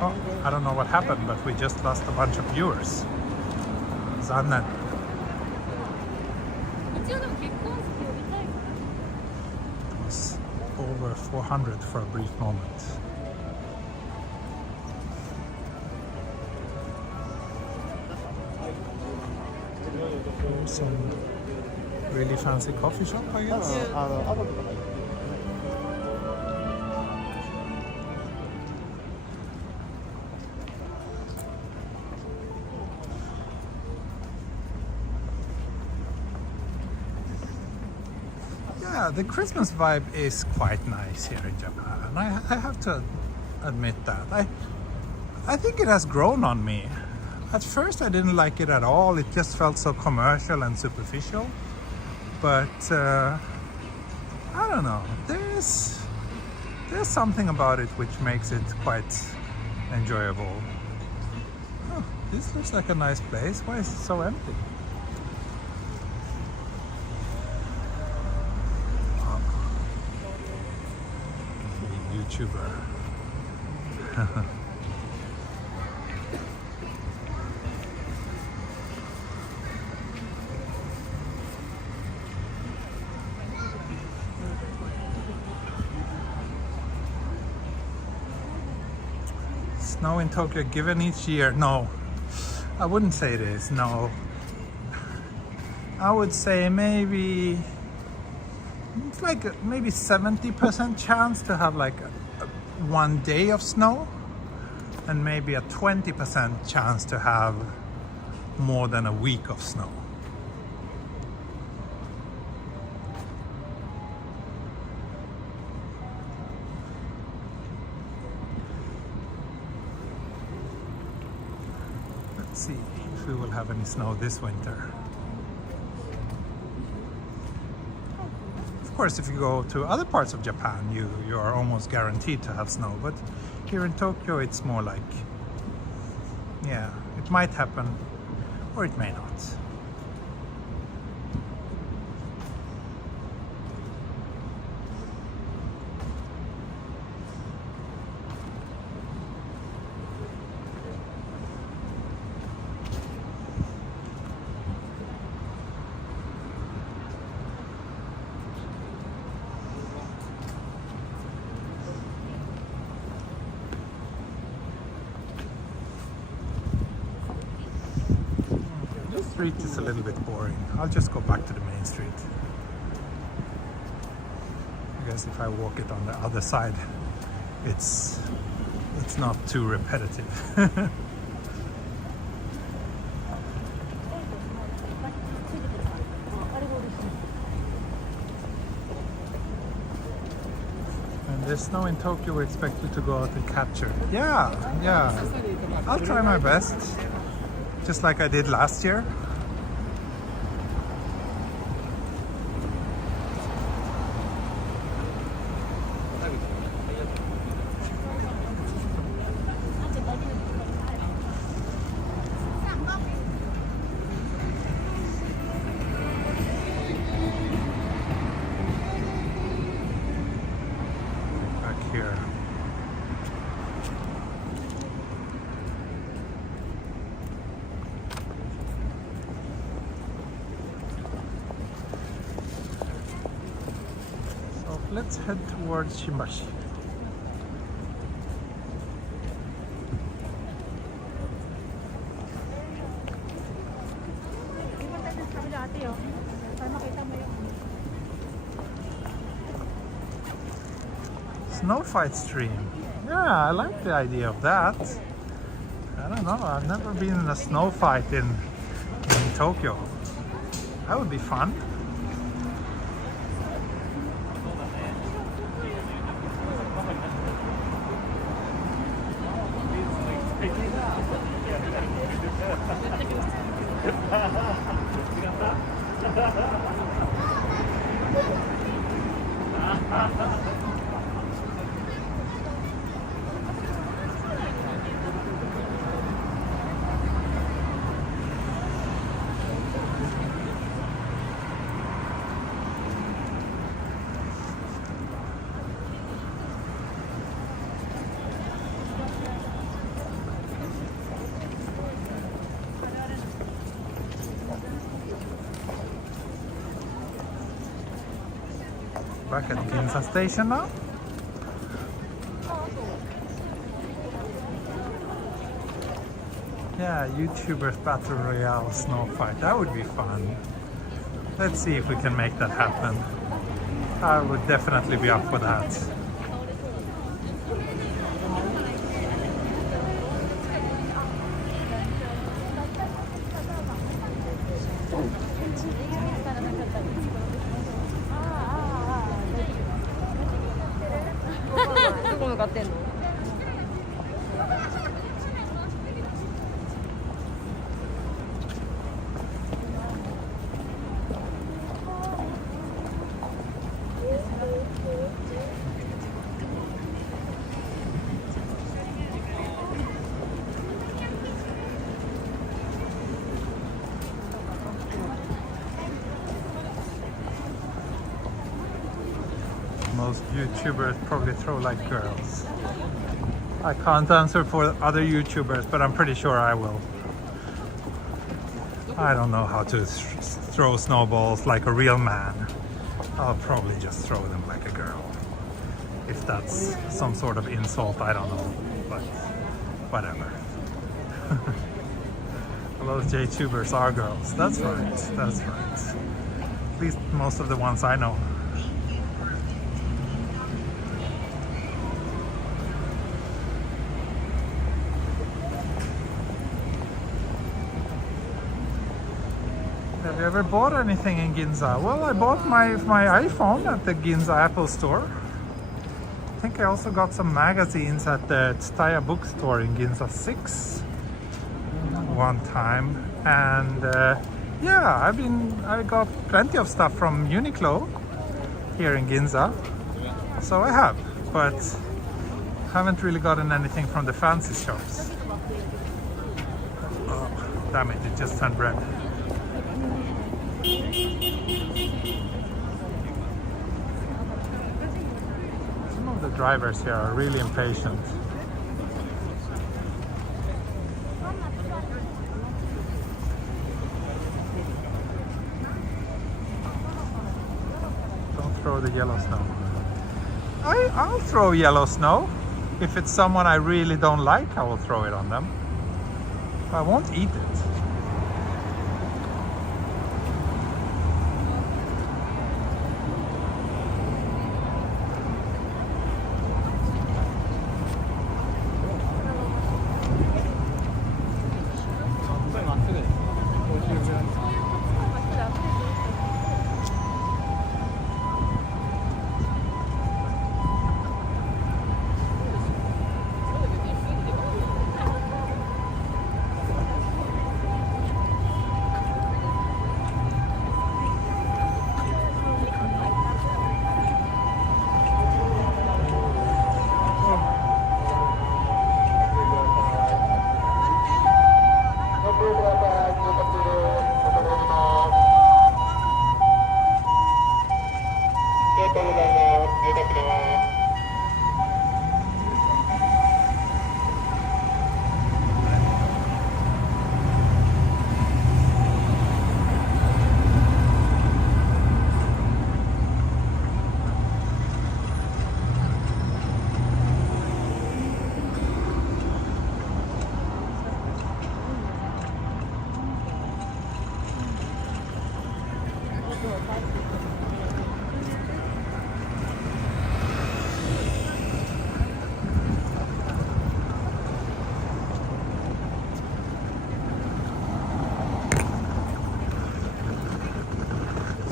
Oh, I don't know what happened, but we just lost a bunch of viewers. Zannen. Over 400 for a brief moment. Some really fancy coffee shop, I guess. Yeah, the Christmas vibe is quite nice here in Japan. I have to admit that. I think it has grown on me. At first I didn't like it at all. It just felt so commercial and superficial. But I don't know. There's something about it which makes it quite enjoyable. Oh, this looks like a nice place. Why is it so empty? YouTuber. Snow in Tokyo given each year? No, I wouldn't say it is. No, I would say maybe it's like maybe 70% chance to have like one day of snow, and maybe a 20% chance to have more than a week of snow. Let's see if we will have any snow this winter. course, if you go to other parts of Japan, you are almost guaranteed to have snow. But here in Tokyo, it's more like, yeah, it might happen or it may not. This street is a little bit boring. I'll just go back to the main street. I guess if I walk it on the other side, it's not too repetitive. And there's snow in Tokyo, we expect you to go out and capture. Yeah. I'll try my best. Just like I did last year. Back here. Let's head towards Shimbashi. Snow fight stream. Yeah, I like the idea of that. I don't know, I've never been in a snow fight in Tokyo. That would be fun. Back at Ginza station now. Yeah, YouTubers Battle Royale snow fight. That would be fun. Let's see if we can make that happen. I would definitely be up for that. Most YouTubers probably throw like girls. I can't answer for other YouTubers, but I'm pretty sure I will. I don't know how to throw snowballs like a real man. I'll probably just throw them like a girl. If that's some sort of insult, I don't know, but whatever. Well, those JTubers are girls. That's right, that's right. At least most of the ones I know. Have you ever bought anything in Ginza? Well, I bought my iPhone at the Ginza Apple store. I think I also got some magazines at the Tsutaya bookstore in Ginza 6 one time. And yeah, I got plenty of stuff from Uniqlo. here in Ginza. So I have, but haven't really gotten anything from the fancy shops. Oh, damn it, it just turned red. Some of the drivers here are really impatient. Throw the yellow snow. I'll throw yellow snow. If it's someone I really don't like, I will throw it on them. I won't eat it.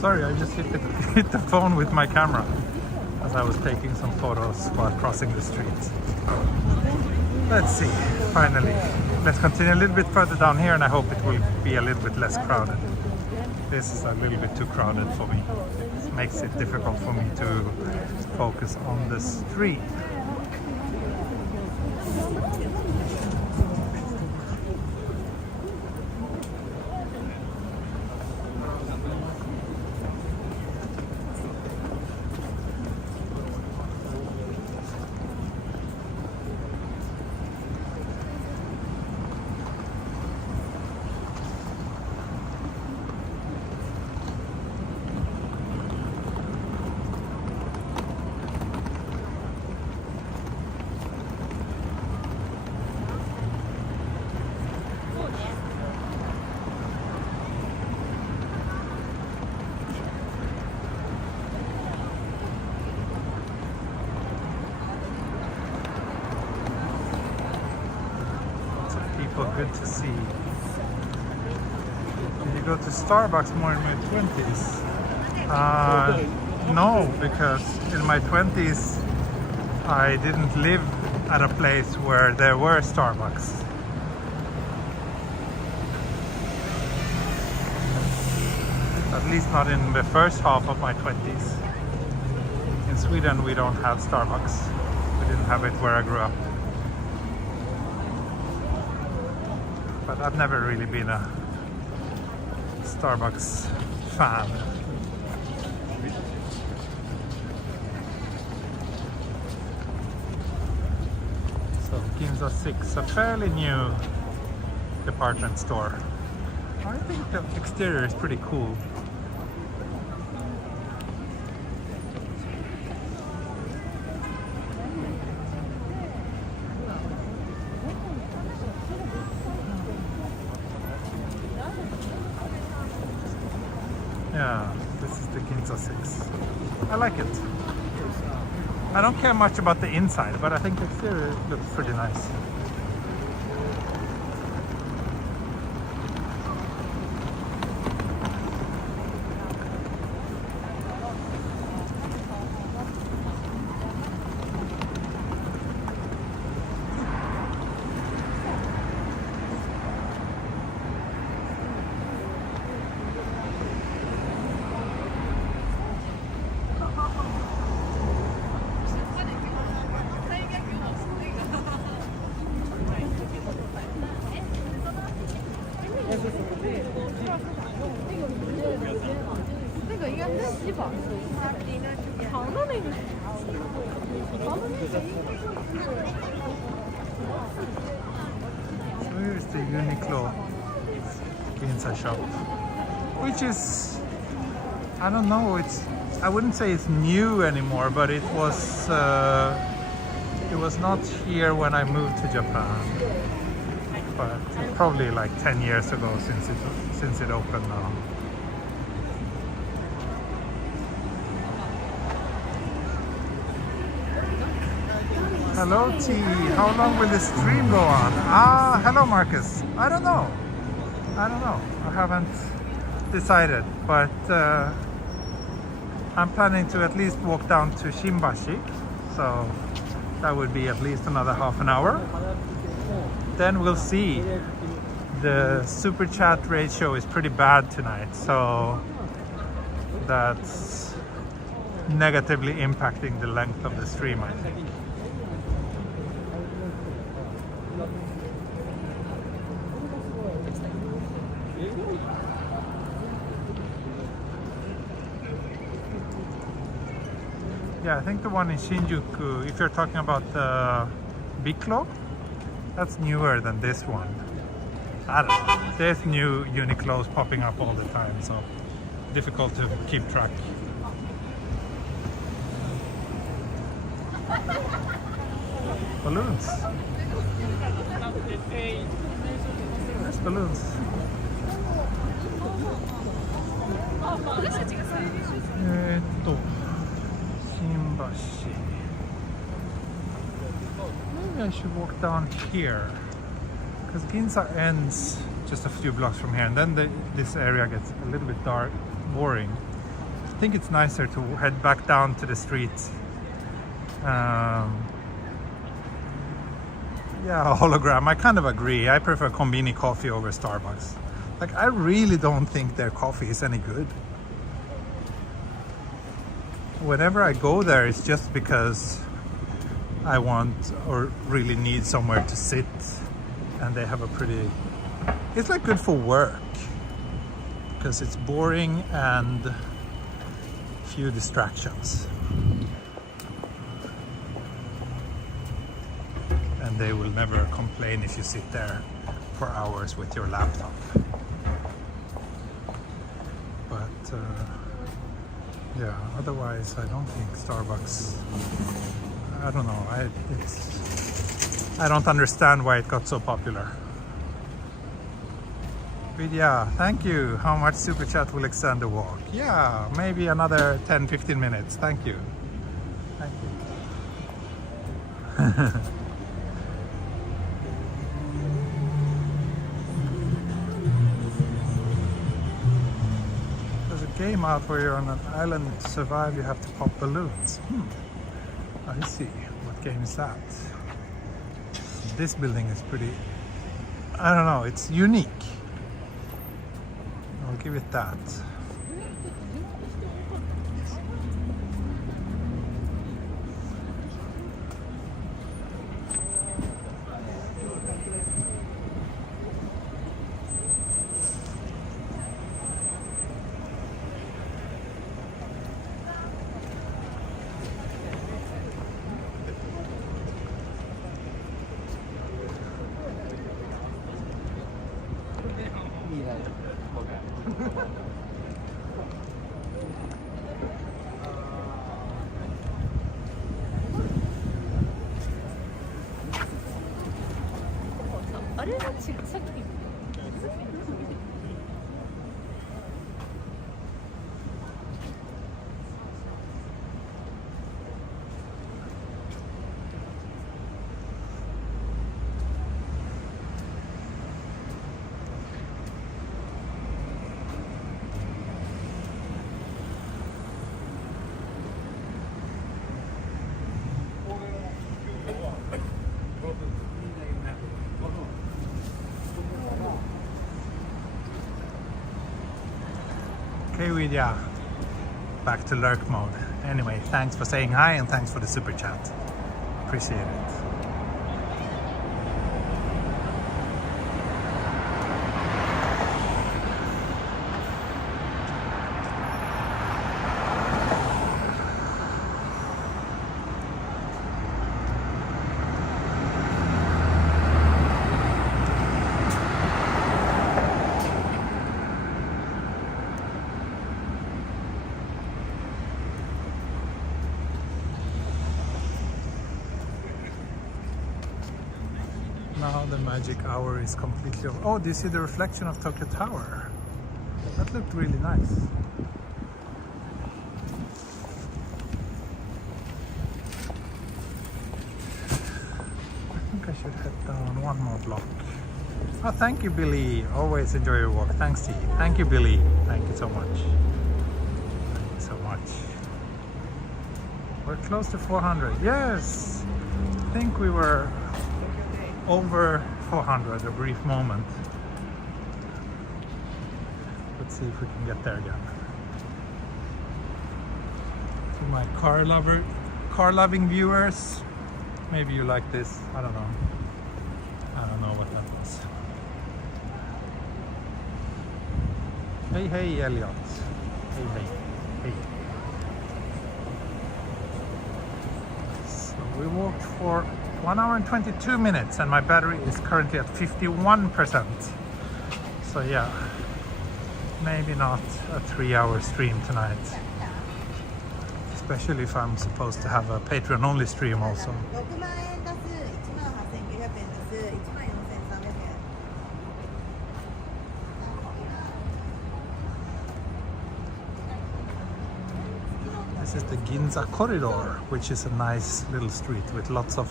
Sorry, I just hit the phone with my camera as I was taking some photos while crossing the street. Let's see, finally. Let's continue a little bit further down here and I hope it will be a little bit less crowded. This is a little bit too crowded for me. It makes it difficult for me to focus on the street. Good to see. Did you go to Starbucks more in my 20s? No, because in my 20s I didn't live at a place where there were Starbucks. At least not in the first half of my 20s. In Sweden we don't have Starbucks. We didn't have it where I grew up. But I've never really been a Starbucks fan. So Ginza 6, a fairly new department store. I think the exterior is pretty cool. Yeah, this is the Ginza 6. I like it. I don't care much about the inside, but I think the exterior looks pretty nice. So here's the Uniqlo Ginza shop, which is, I don't know, I wouldn't say it's new anymore, but it was not here when I moved to Japan, but probably like 10 years ago since it opened now. Hello T, how long will this stream go on? Ah, hello Marcus. I don't know. I haven't decided, but I'm planning to at least walk down to Shimbashi, so that would be at least another half an hour. Then we'll see. The super chat ratio is pretty bad tonight, so that's negatively impacting the length of the stream, I think. Yeah, I think the one in Shinjuku, if you're talking about the Biklo, that's newer than this one. I don't know. There's new Uniqlos popping up all the time, so difficult to keep track. Balloons. There's balloons. Shimbashi. Maybe I should walk down here, because Ginza ends just a few blocks from here, and then this area gets a little bit dark, boring. I think it's nicer to head back down to the street. Yeah, hologram. I kind of agree. I prefer Konbini coffee over Starbucks. Like, I really don't think their coffee is any good. Whenever I go there, it's just because I want or really need somewhere to sit, and they have a pretty, it's like good for work because it's boring and few distractions, and they will never complain if you sit there for hours with your laptop. But yeah, otherwise I don't think Starbucks, I don't know, I don't understand why it got so popular. But yeah, thank you. How much super chat will extend the walk? Yeah, maybe another 10-15 minutes. Thank you. Thank you. Game out where you're on an island to survive, you have to pop balloons. I see. What game is that? This building is pretty, I don't know, it's unique. I'll give it that. Okay, Vidya, back to lurk mode. Anyway, thanks for saying hi and thanks for the super chat. Appreciate it. Now the magic hour is completely over. Oh, do you see the reflection of Tokyo Tower? That looked really nice. I think I should head down one more block. Oh, thank you, Billy. Always enjoy your walk. Thanks to you. Thank you, Billy. Thank you so much. Thank you so much. We're close to 400. Yes! I think we were over 400 a brief moment. Let's see if we can get there again. To my car loving viewers, maybe you like this. I don't know. I don't know what that was. Hey, hey, Elliot. Hey, hey, hey. So we walked for 1 hour and 22 minutes and my battery is currently at 51%. So yeah, maybe not a 3-hour stream tonight. Especially if I'm supposed to have a Patreon only stream also. This is the Ginza corridor, which is a nice little street with lots of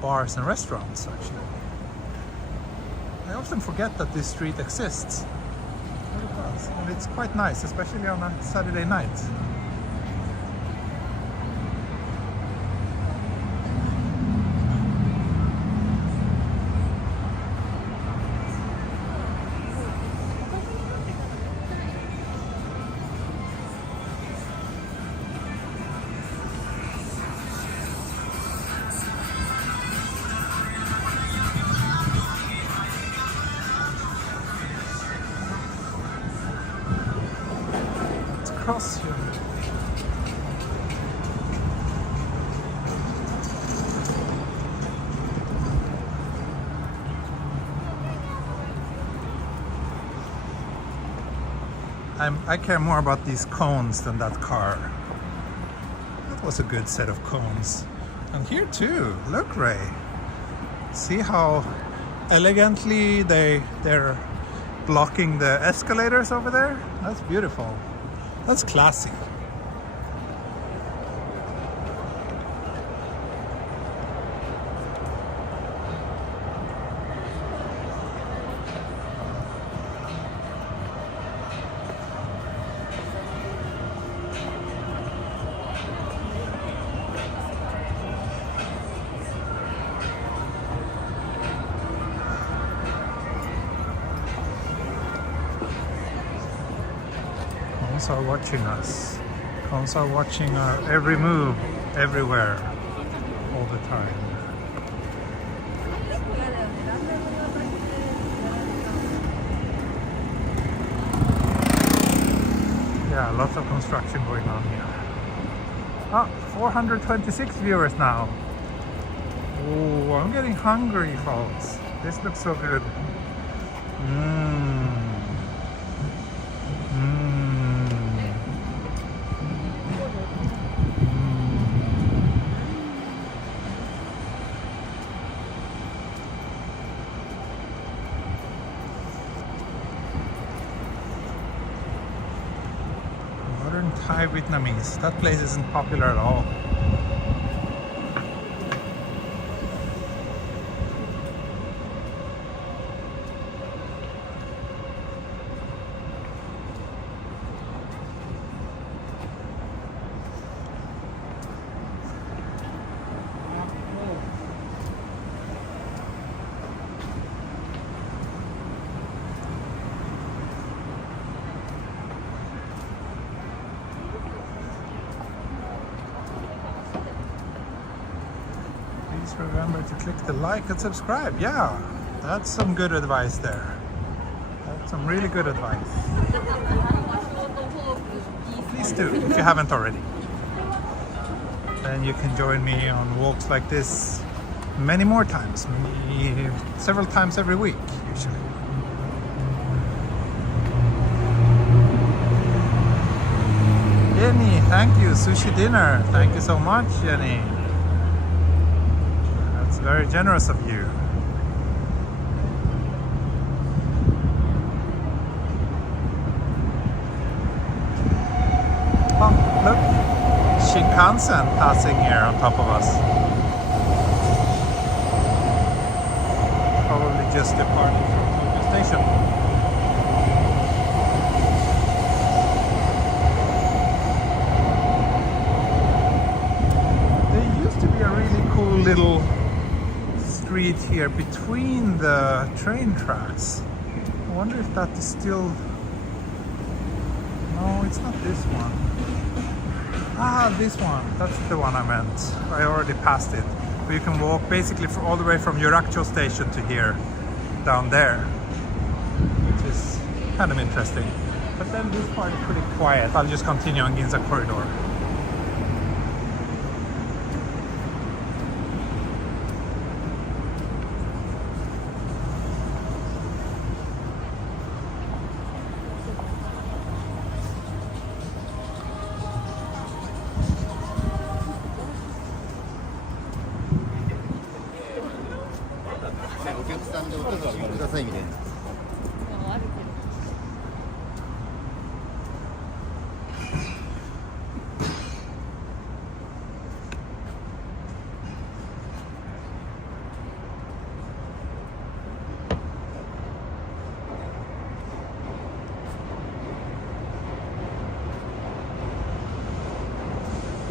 bars and restaurants actually. I often forget that this street exists. It does. And it's quite nice, especially on a Saturday night. Cross here. I care more about these cones than that car. That was a good set of cones. And here too, look, Ray. See how elegantly they're blocking the escalators over there? That's beautiful. That's classy. Cones are watching us. Cones are watching our every move, everywhere, all the time. Yeah, lots of construction going on here. Ah, 426 viewers now. Oh, I'm getting hungry, folks. This looks so good. Thai Vietnamese. That place isn't popular at all. Remember to click the like and subscribe. Yeah, that's some good advice there. That's some really good advice. Please do, if you haven't already. Then you can join me on walks like this many more times, maybe several times every week, usually. Jenny, thank you. Sushi dinner. Thank you so much, Jenny. very generous of you. Oh, look! Shinkansen passing here on top of us. Probably just departing from Tokyo Station. There used to be a really cool little street here between the train tracks. I wonder if that is still... No, it's not this one. Ah, this one. That's the one I meant. I already passed it. But you can walk basically all the way from Yurakucho station to here, down there, which is kind of interesting. But then this part is pretty quiet. I'll just continue on Ginza corridor.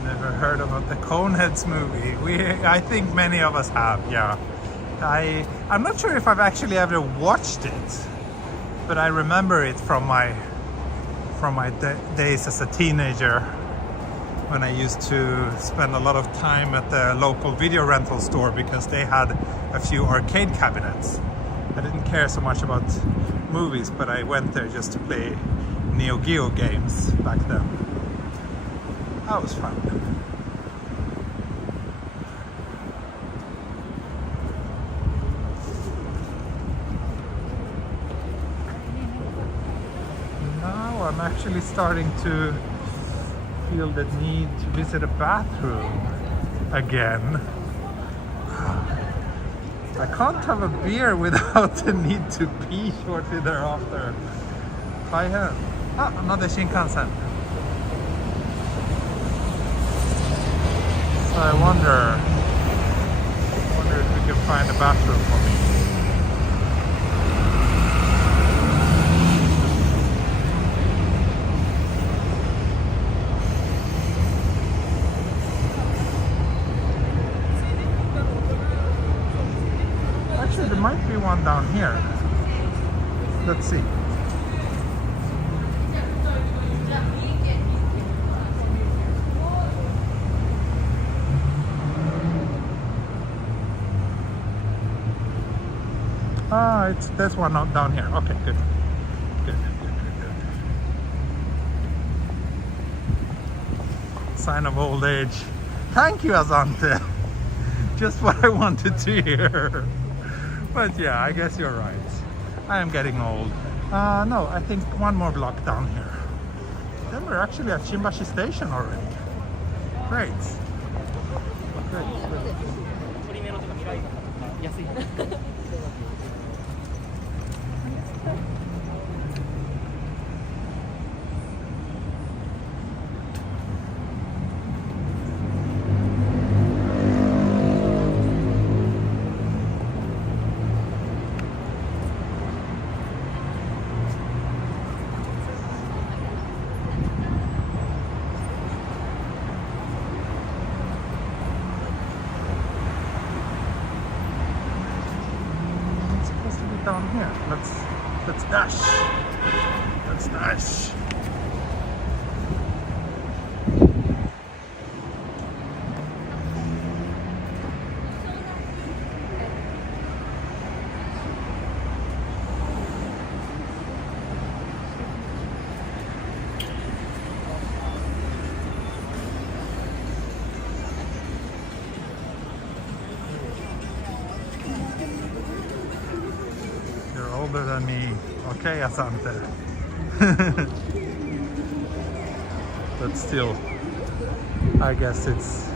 Never heard about the Coneheads movie. I think many of us have, yeah. I'm not sure if I've actually ever watched it, but I remember it from my days as a teenager, when I used to spend a lot of time at the local video rental store because they had a few arcade cabinets. I didn't care so much about movies, but I went there just to play Neo Geo games back then. That was fun. Now I'm actually starting to feel the need to visit a bathroom again. I can't have a beer without the need to pee shortly thereafter. Ah, another Shinkansen. So I wonder if we can find a bathroom for me. Actually, there might be one down here. Let's see. Ah, there's one out down here. Okay, good. Good. Sign of old age. Thank you, Azante. Just what I wanted to hear. But yeah, I guess you're right. I am getting old. No, I think one more block down here. Then we're actually at Shimbashi station already. Great. Great. Down here. Let's dash. Let's dash. Older than me. Okay, Asante. But still, I guess it's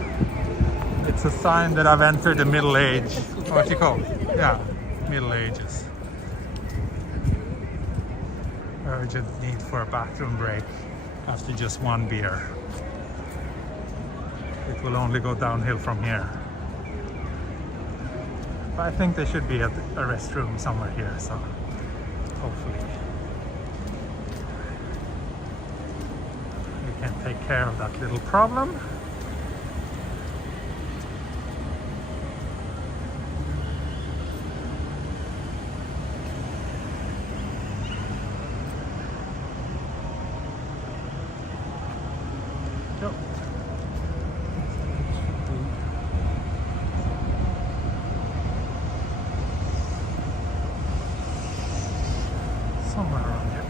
It's a sign that I've entered the middle age. What you call it? Yeah, Middle Ages. Urgent need for a bathroom break after just one beer. It will only go downhill from here. But I think there should be a restroom somewhere here, so hopefully we can take care of that little problem. Yep. Somewhere around here.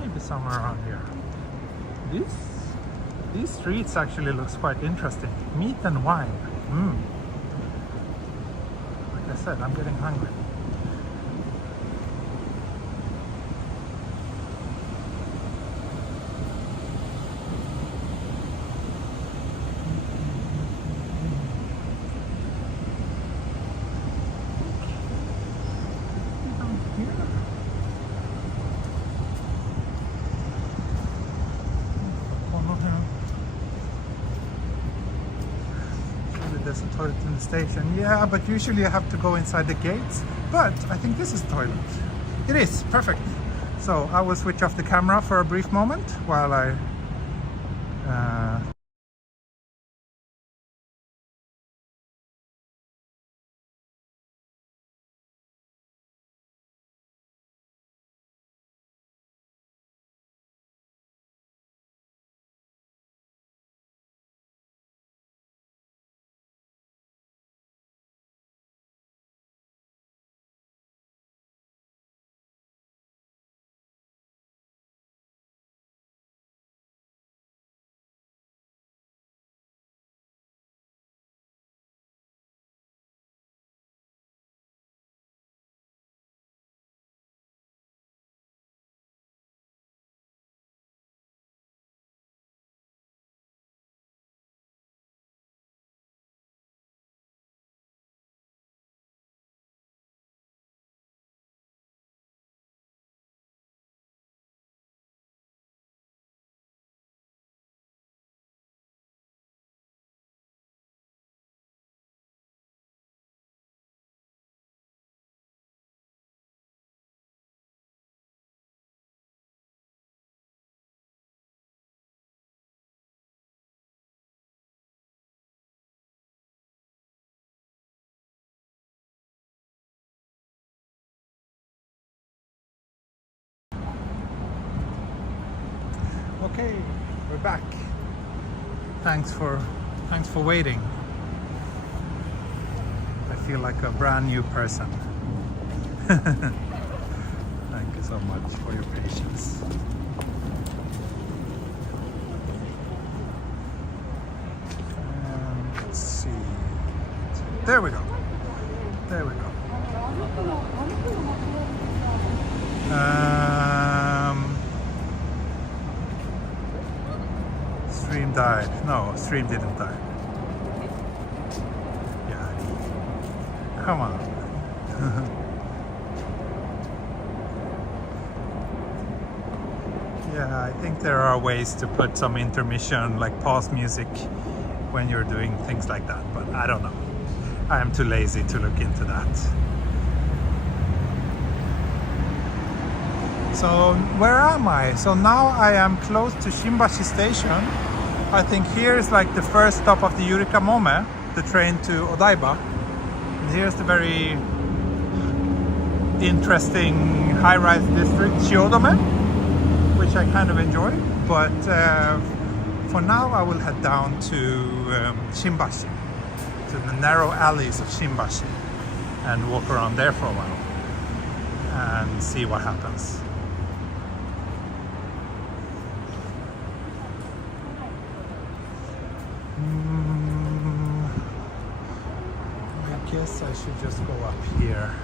Maybe somewhere around here. These streets actually looks quite interesting. Meat and wine. Like I said, I'm getting hungry. There's a toilet in the station. Yeah, but usually you have to go inside the gates. But I think this is the toilet. It is, perfect. So I will switch off the camera for a brief moment while I okay, we're back. Thanks for waiting. I feel like a brand new person. Thank you so much for your patience. Let's see. There we go. There we go. Stream died. No, stream didn't die. Yeah. Come on. Yeah, I think there are ways to put some intermission, like pause music when you're doing things like that, but I don't know. I am too lazy to look into that. So where am I? So now I am close to Shimbashi station. I think here is like the first stop of the Yurika Mome, the train to Odaiba. And here's the very interesting high-rise district, Shiodome, which I kind of enjoy. But for now I will head down to Shimbashi, to the narrow alleys of Shimbashi, and walk around there for a while. and see what happens. I guess I should just go up here.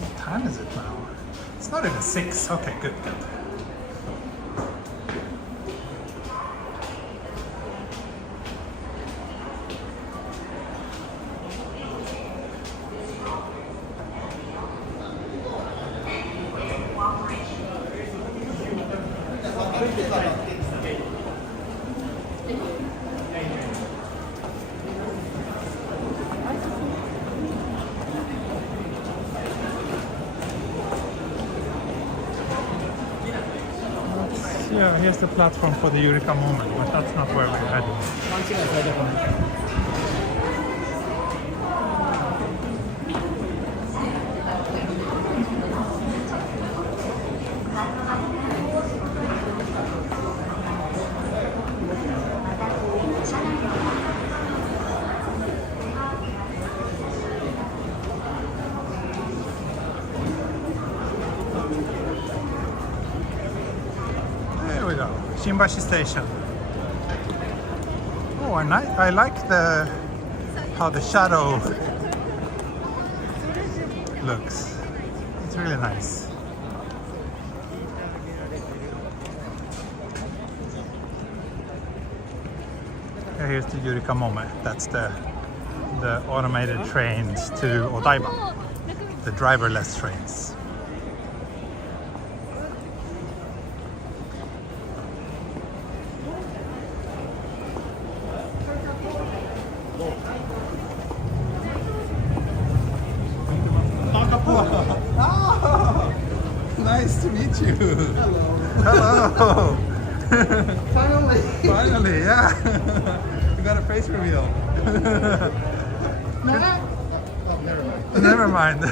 What time is it now? It's not even 6. Okay, good. Yeah, here's the platform for the Eureka moment, but that's not where we're heading. There we go, Shimbashi station. Oh, and I like how the shadow looks. It's really nice. Here's the Eureka Moment. That's the automated trains to Odaiba, the driverless trains. Oh, nice to meet you. Hello. Finally, yeah. You got a face reveal. Never mind.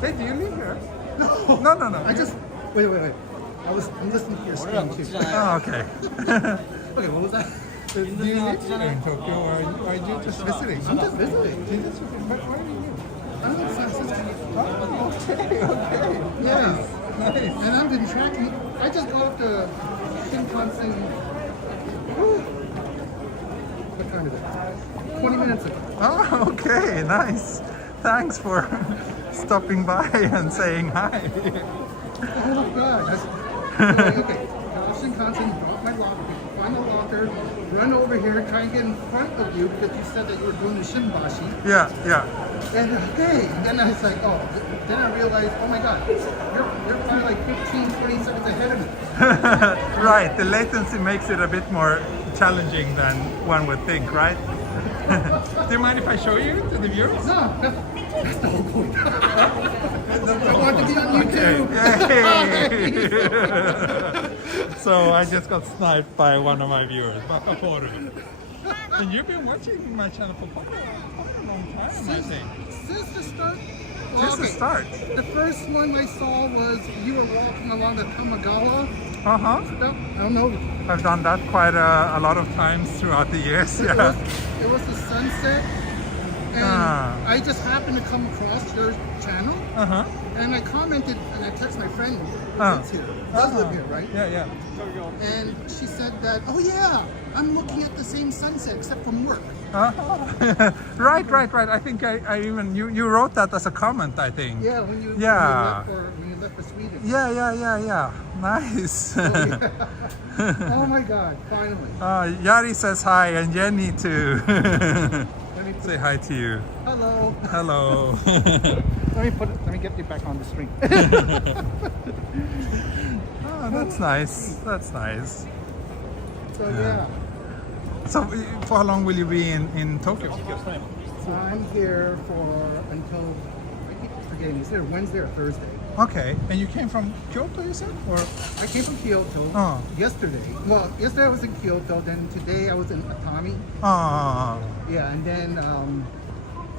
Hey, do you live here? No. I just wait. I'm listening to your screen too. Oh, okay. Okay, what was that? Do you live here in Tokyo, or are you just visiting? I'm just visiting. Where are you? I'm in San Francisco. Oh, okay. Yes. Nice. And I've been tracking. I just got off the Shinkansen. What time is it? 20 minutes ago. Oh, okay, nice. Thanks for stopping by and saying hi. Oh my god. So, okay. Got off Shinkansen, drop my locker, find a locker, run over here, try and get in front of you because you said that you were doing the Shimbashi. Yeah. And okay, and then I was like, oh, then I realized, oh my god, you're probably like 15, 20 seconds ahead of me. Right, the latency makes it a bit more challenging than one would think, right? Do you mind if I show you to the viewers? No, that's the whole point. I want to be on YouTube. Yay. So I just got sniped by one of my viewers, Bakaporu. And you've been watching my channel for quite a long time, I think. Since the start. Since the start. The first one I saw was you were walking along the Tamagawa. Uh-huh. I don't know. I've done that quite a lot of times throughout the years, yeah. It was the sunset, and I just happened to come across your channel, and I commented, and I texted my friend who lives here, does live here, right? Yeah. And she said that, oh yeah, I'm looking at the same sunset except from work. Right. I think I even you wrote that as a comment, I think. Yeah, when you left for Sweden. Yeah. Nice. Oh my God! Finally. Yari says hi, and Jenny too. Let me say hi to you. Hello. Let me get you back on the screen. Oh, that's nice. So yeah. So, for how long will you be in Tokyo? So I'm here for until, I keep forgetting, is it Wednesday or Thursday? Okay. And you came from Kyoto, you said? Or I came from Kyoto Oh. yesterday. Well, yesterday I was in Kyoto, then today I was in Atami. Oh, Yeah, and then,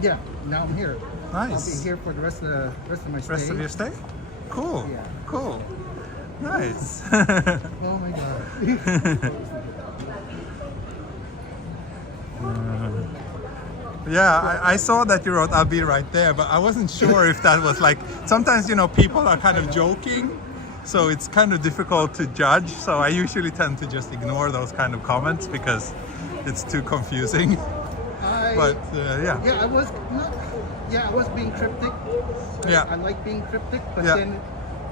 yeah, now I'm here. nice. I'll be here for the rest of my stay. Rest of your stay? Cool. Yeah. Cool. Nice. Oh my god. Yeah, I saw that you wrote I'll be right there, but I wasn't sure if that was like, sometimes, you know, people are kind of joking, so it's kind of difficult to judge. So I usually tend to just ignore those kind of comments because it's too confusing. But yeah. Yeah, I was not. Yeah, I was being cryptic. Yeah. I like being cryptic, but Yeah. then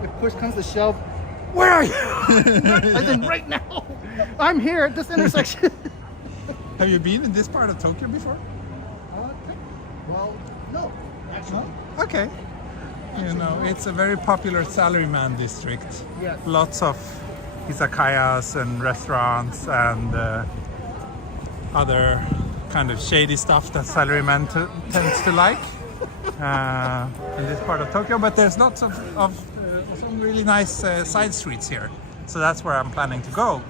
if push comes to shove, where are you? As in right now. I'm here at this intersection. Have you been in this part of Tokyo before? Well, no, actually. Okay. You know, it's a very popular salaryman district. Yes. Lots of izakayas and restaurants and other kind of shady stuff that salaryman tends to like in this part of Tokyo. But there's lots of some really nice side streets here. So that's where I'm planning to go.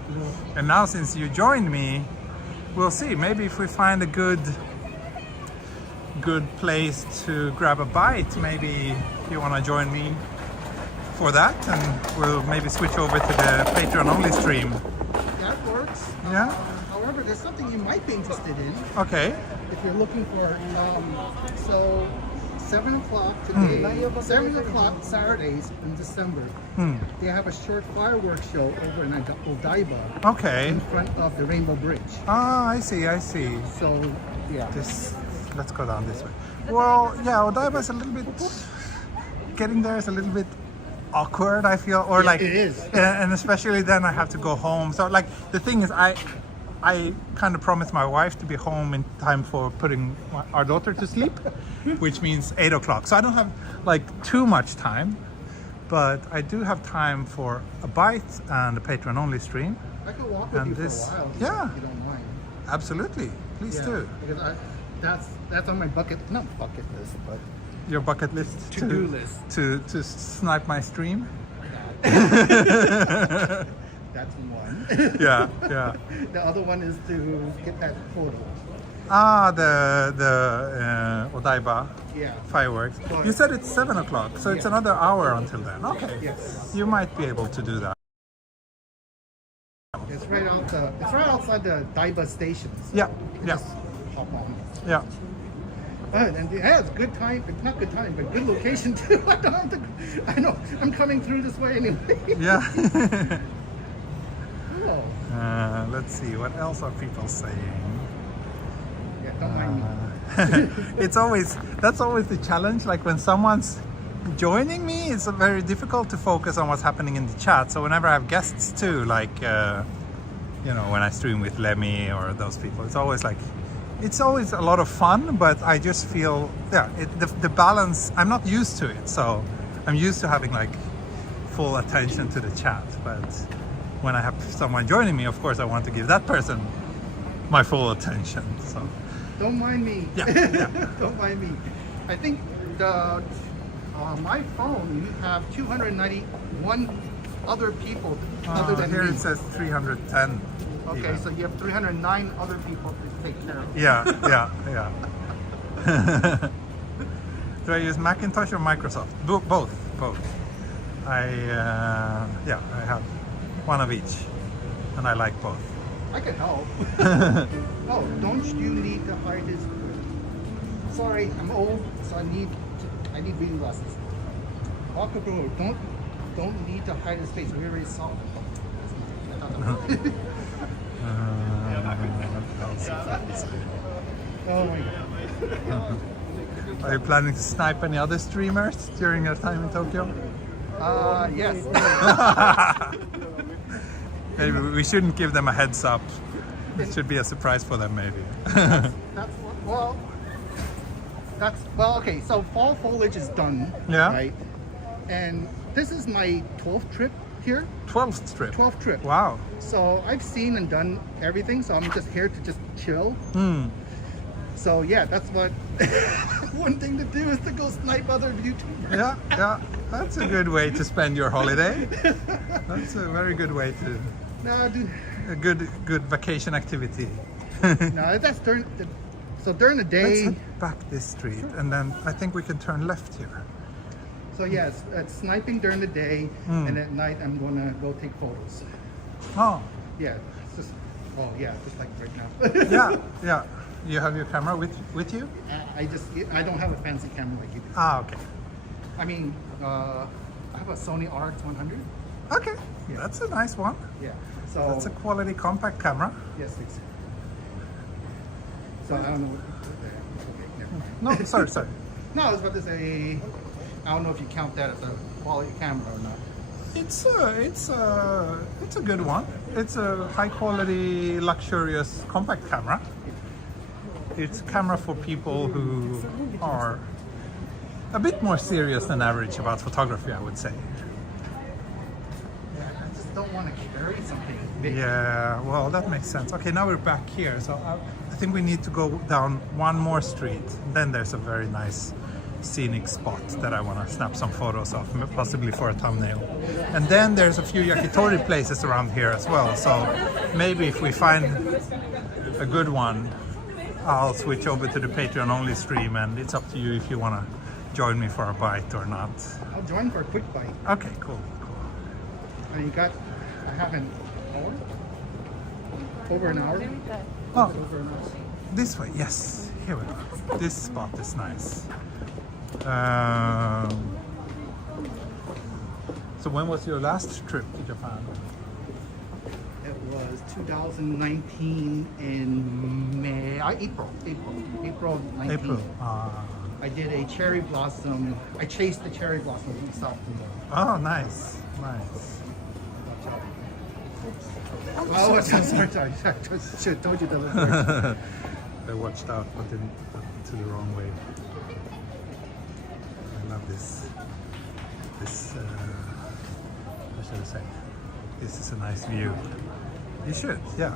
And now since you joined me, we'll see. Maybe if we find a good place to grab a bite, maybe you want to join me for that, and we'll maybe switch over to the Patreon only stream. That works. Yeah. However, there's something you might be interested in Okay. if you're looking for. So 7 o'clock today, 7 o'clock Saturdays in December, they have a short fireworks show over in Odaiba Okay. in front of the Rainbow Bridge. Ah, I see. I see. So, yeah. Let's go down this way. Well, yeah, Odaiba is a little bit. Getting there is a little bit awkward, I feel, or like it is. and especially then I have to go home. So like the thing is, I kind of promised my wife to be home in time for putting our daughter to sleep, which means 8 o'clock. So I don't have like too much time, but I do have time for a bite and a Patreon only stream. I could walk with And you this- for a while, yeah. if you don't mind. Absolutely, please Yeah, do. because that's on my not bucket list, but Your bucket list To-do list. to snipe my stream. that's one. Yeah, yeah. The other one is to get that photo. Ah, the Odaiba Yeah. fireworks. But- You said it's 7 o'clock, so it's Yeah. another hour until then. Okay. Yes. You might be able to do that. It's right outside the Daiba station. So Yeah, you can yeah. just hop on. Yeah. And yeah, it's good time, but not good time, but good location too. I don't have to. I know I'm coming through this way anyway. Yeah. Cool. Let's see, what else are people saying? Yeah, don't mind me. That's always the challenge. Like when someone's joining me, it's very difficult to focus on what's happening in the chat. So whenever I have guests too, like you know, when I stream with Lemmy or those people, it's always a lot of fun. But I just feel, yeah, the balance. I'm not used to it, so I'm used to having like full attention to the chat. But when I have someone joining me, of course, I want to give that person my full attention. So. Don't mind me. Yeah, yeah. Don't mind me. I think my phone, you have 291 other people other than here me. it says 310. Okay, even. so you have 309 other people to take care of. Yeah, yeah. Do I use Macintosh or Microsoft? Both. I have one of each, and I like both. I can help. Oh, don't you need to hide his? Sorry, I'm old, so I need reading glasses. Walk up the road. Don't need to hide his face. We already saw it. Oh my god. Are you planning to snipe any other streamers during your time in Tokyo? Yes. Maybe we shouldn't give them a heads up. It should be a surprise for them, maybe. Okay. So fall foliage is done. Yeah. Right. And this is my 12th trip here. 12th trip. 12th trip. Wow. So I've seen and done everything. So I'm just here to just chill. So yeah, that's what one thing to do is to go snipe other YouTubers. Yeah, yeah. That's a good way to spend your holiday. That's a very good way to No, dude. a good vacation activity. No, that's during the, so during the Let's day. head back this street, and then I think we can turn left here. So yeah, it's sniping during the day, and at night I'm gonna go take photos. Oh, Yeah, it's just just like right now. yeah, yeah. You have your camera with you? I don't have a fancy camera like you do. Ah, okay. I mean, I have a Sony RX100. Okay, Yeah. that's a nice one. Yeah. So That's a quality compact camera. yes, it's. So I don't know. Okay, never mind. No, sorry. No, I was about to say. I don't know if you count that as a quality camera or not. It's a good one. It's a high quality, luxurious compact camera. It's a camera for people who are a bit more serious than average about photography, I would say. Yeah, I just don't want to carry something big. Yeah, well, that makes sense. Okay, now we're back here. So I think we need to go down one more street. Then there's a very nice scenic spot that I want to snap some photos of, possibly for a thumbnail. And then there's a few yakitori places around here as well. So maybe if we find a good one, I'll switch over to the Patreon only stream, and it's up to you if you want to join me for a bite or not. I'll join for a quick bite. Okay, cool. And I have an hour? Over an hour? Oh, Over an hour. this way, yes. Here we go. This spot is nice. So when was your last trip to Japan? It was 2019 in May, April 19. April. I did a cherry blossom. I chased the cherry blossom from South Korea. Oh, nice. Nice. Oh, sorry. I should have told you that. I watched out, but didn't to the wrong way. I love this. What should I say? This is a nice view. You should, yeah.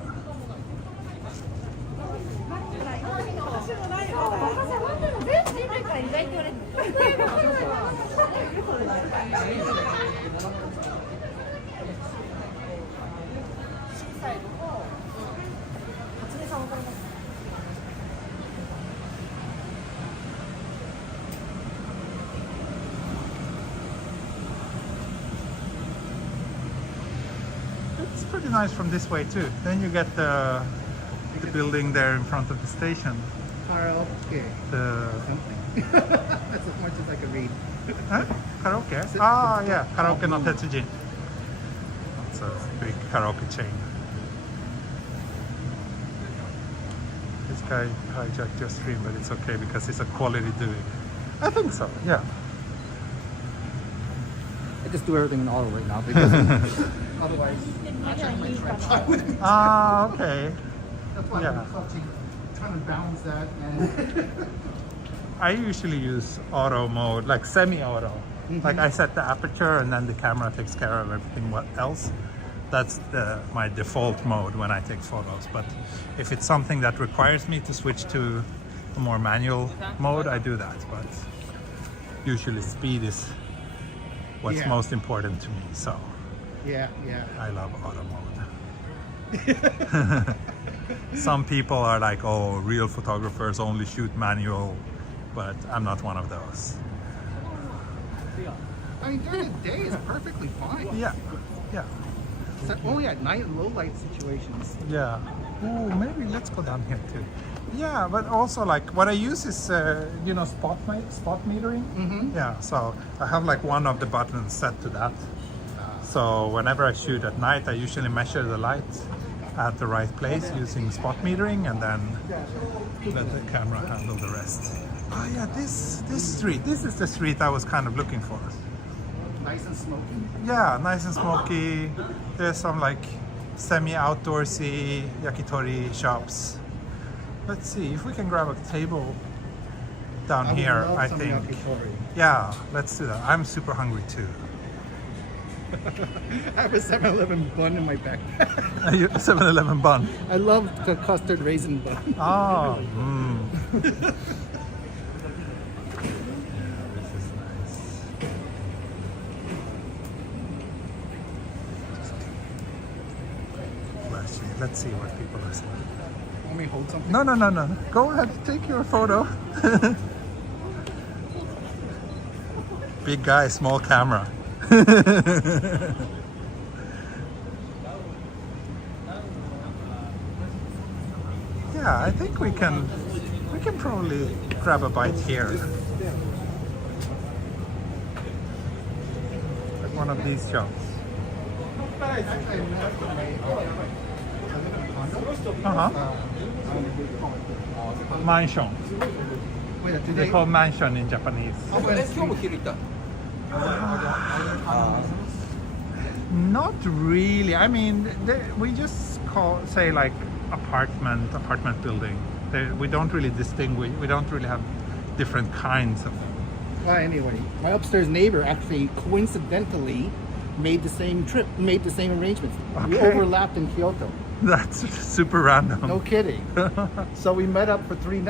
It's pretty nice from this way too. Then you get the building there in front of the station. Karaoke. The That's as much as I can read. huh? Karaoke? Ah, yeah, Karaoke no Tetsujin. It's a big karaoke chain. This guy hijacked your stream, but it's okay because it's a quality doing. I think so, yeah. I just do everything in auto right now because otherwise I check my tripod with me. Ah, okay. That's why Yeah. I'm trying to balance that and I usually use auto mode, like semi-auto. Like I set the aperture and then the camera takes care of everything else. That's my default mode when I take photos. But if it's something that requires me to switch to a more manual mode, I do that. But usually speed is what's Yeah. most important to me. So yeah. I love auto mode. Some people are like, oh, real photographers only shoot manual, but I'm not one of those. I mean during the day it's perfectly fine. Yeah, yeah, It's only at night in low light situations. yeah. Ooh, maybe let's go down here too. Yeah, but also like what I use is spot metering. Yeah, so I have like one of the buttons set to that. So whenever I shoot at night, I usually measure the light at the right place using spot metering, and then let the camera handle the rest. Oh yeah, this street. This is the street I was kind of looking for. Nice and smoky. Yeah, nice and smoky. There's some like semi-outdoorsy yakitori shops. Let's see if we can grab a table down here. I think. Yakitori. Yeah, let's do that. I'm super hungry too. I have a 7-Eleven bun in my backpack. 7-Eleven bun. I love the custard raisin bun. Oh, this is nice. Let's see what people are saying. Want me to hold something? No. Go ahead, take your photo. Big guy, small camera. Yeah, I think we can probably grab a bite here. Like one of these shops. Mansion. Wait, do They call mansion in Japanese. 今日も昼行った Not really. I mean, we just say like apartment building. We don't really distinguish. We don't really have different kinds of. Well, anyway, my upstairs neighbor actually coincidentally made the same arrangements. We Okay. overlapped in Kyoto. That's super random. No kidding. So we met up for 3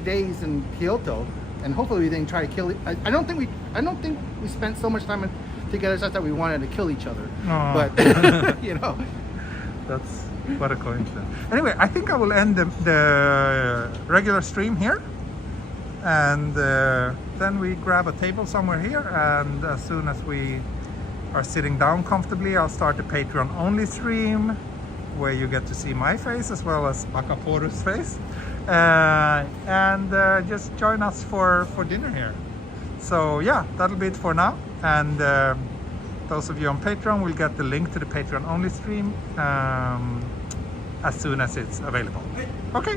days in Kyoto, and hopefully we didn't try to kill it. I don't think we spent so much time together such that we wanted to kill each other. Aw. But you know, That's what a coincidence. Anyway, I think I will end the regular stream here, and then we grab a table somewhere here, and as soon as we are sitting down comfortably, I'll start the Patreon only stream where you get to see my face as well as Bakaporu's face, and just join us for dinner here. So yeah, that'll be it for now, and those of you on Patreon will get the link to the Patreon only stream as soon as it's available. Okay,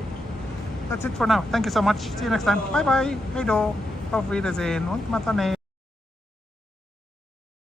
that's it for now. Thank you so much. See you next time. Bye bye. Hej då. Auf Wiedersehen und mata ne.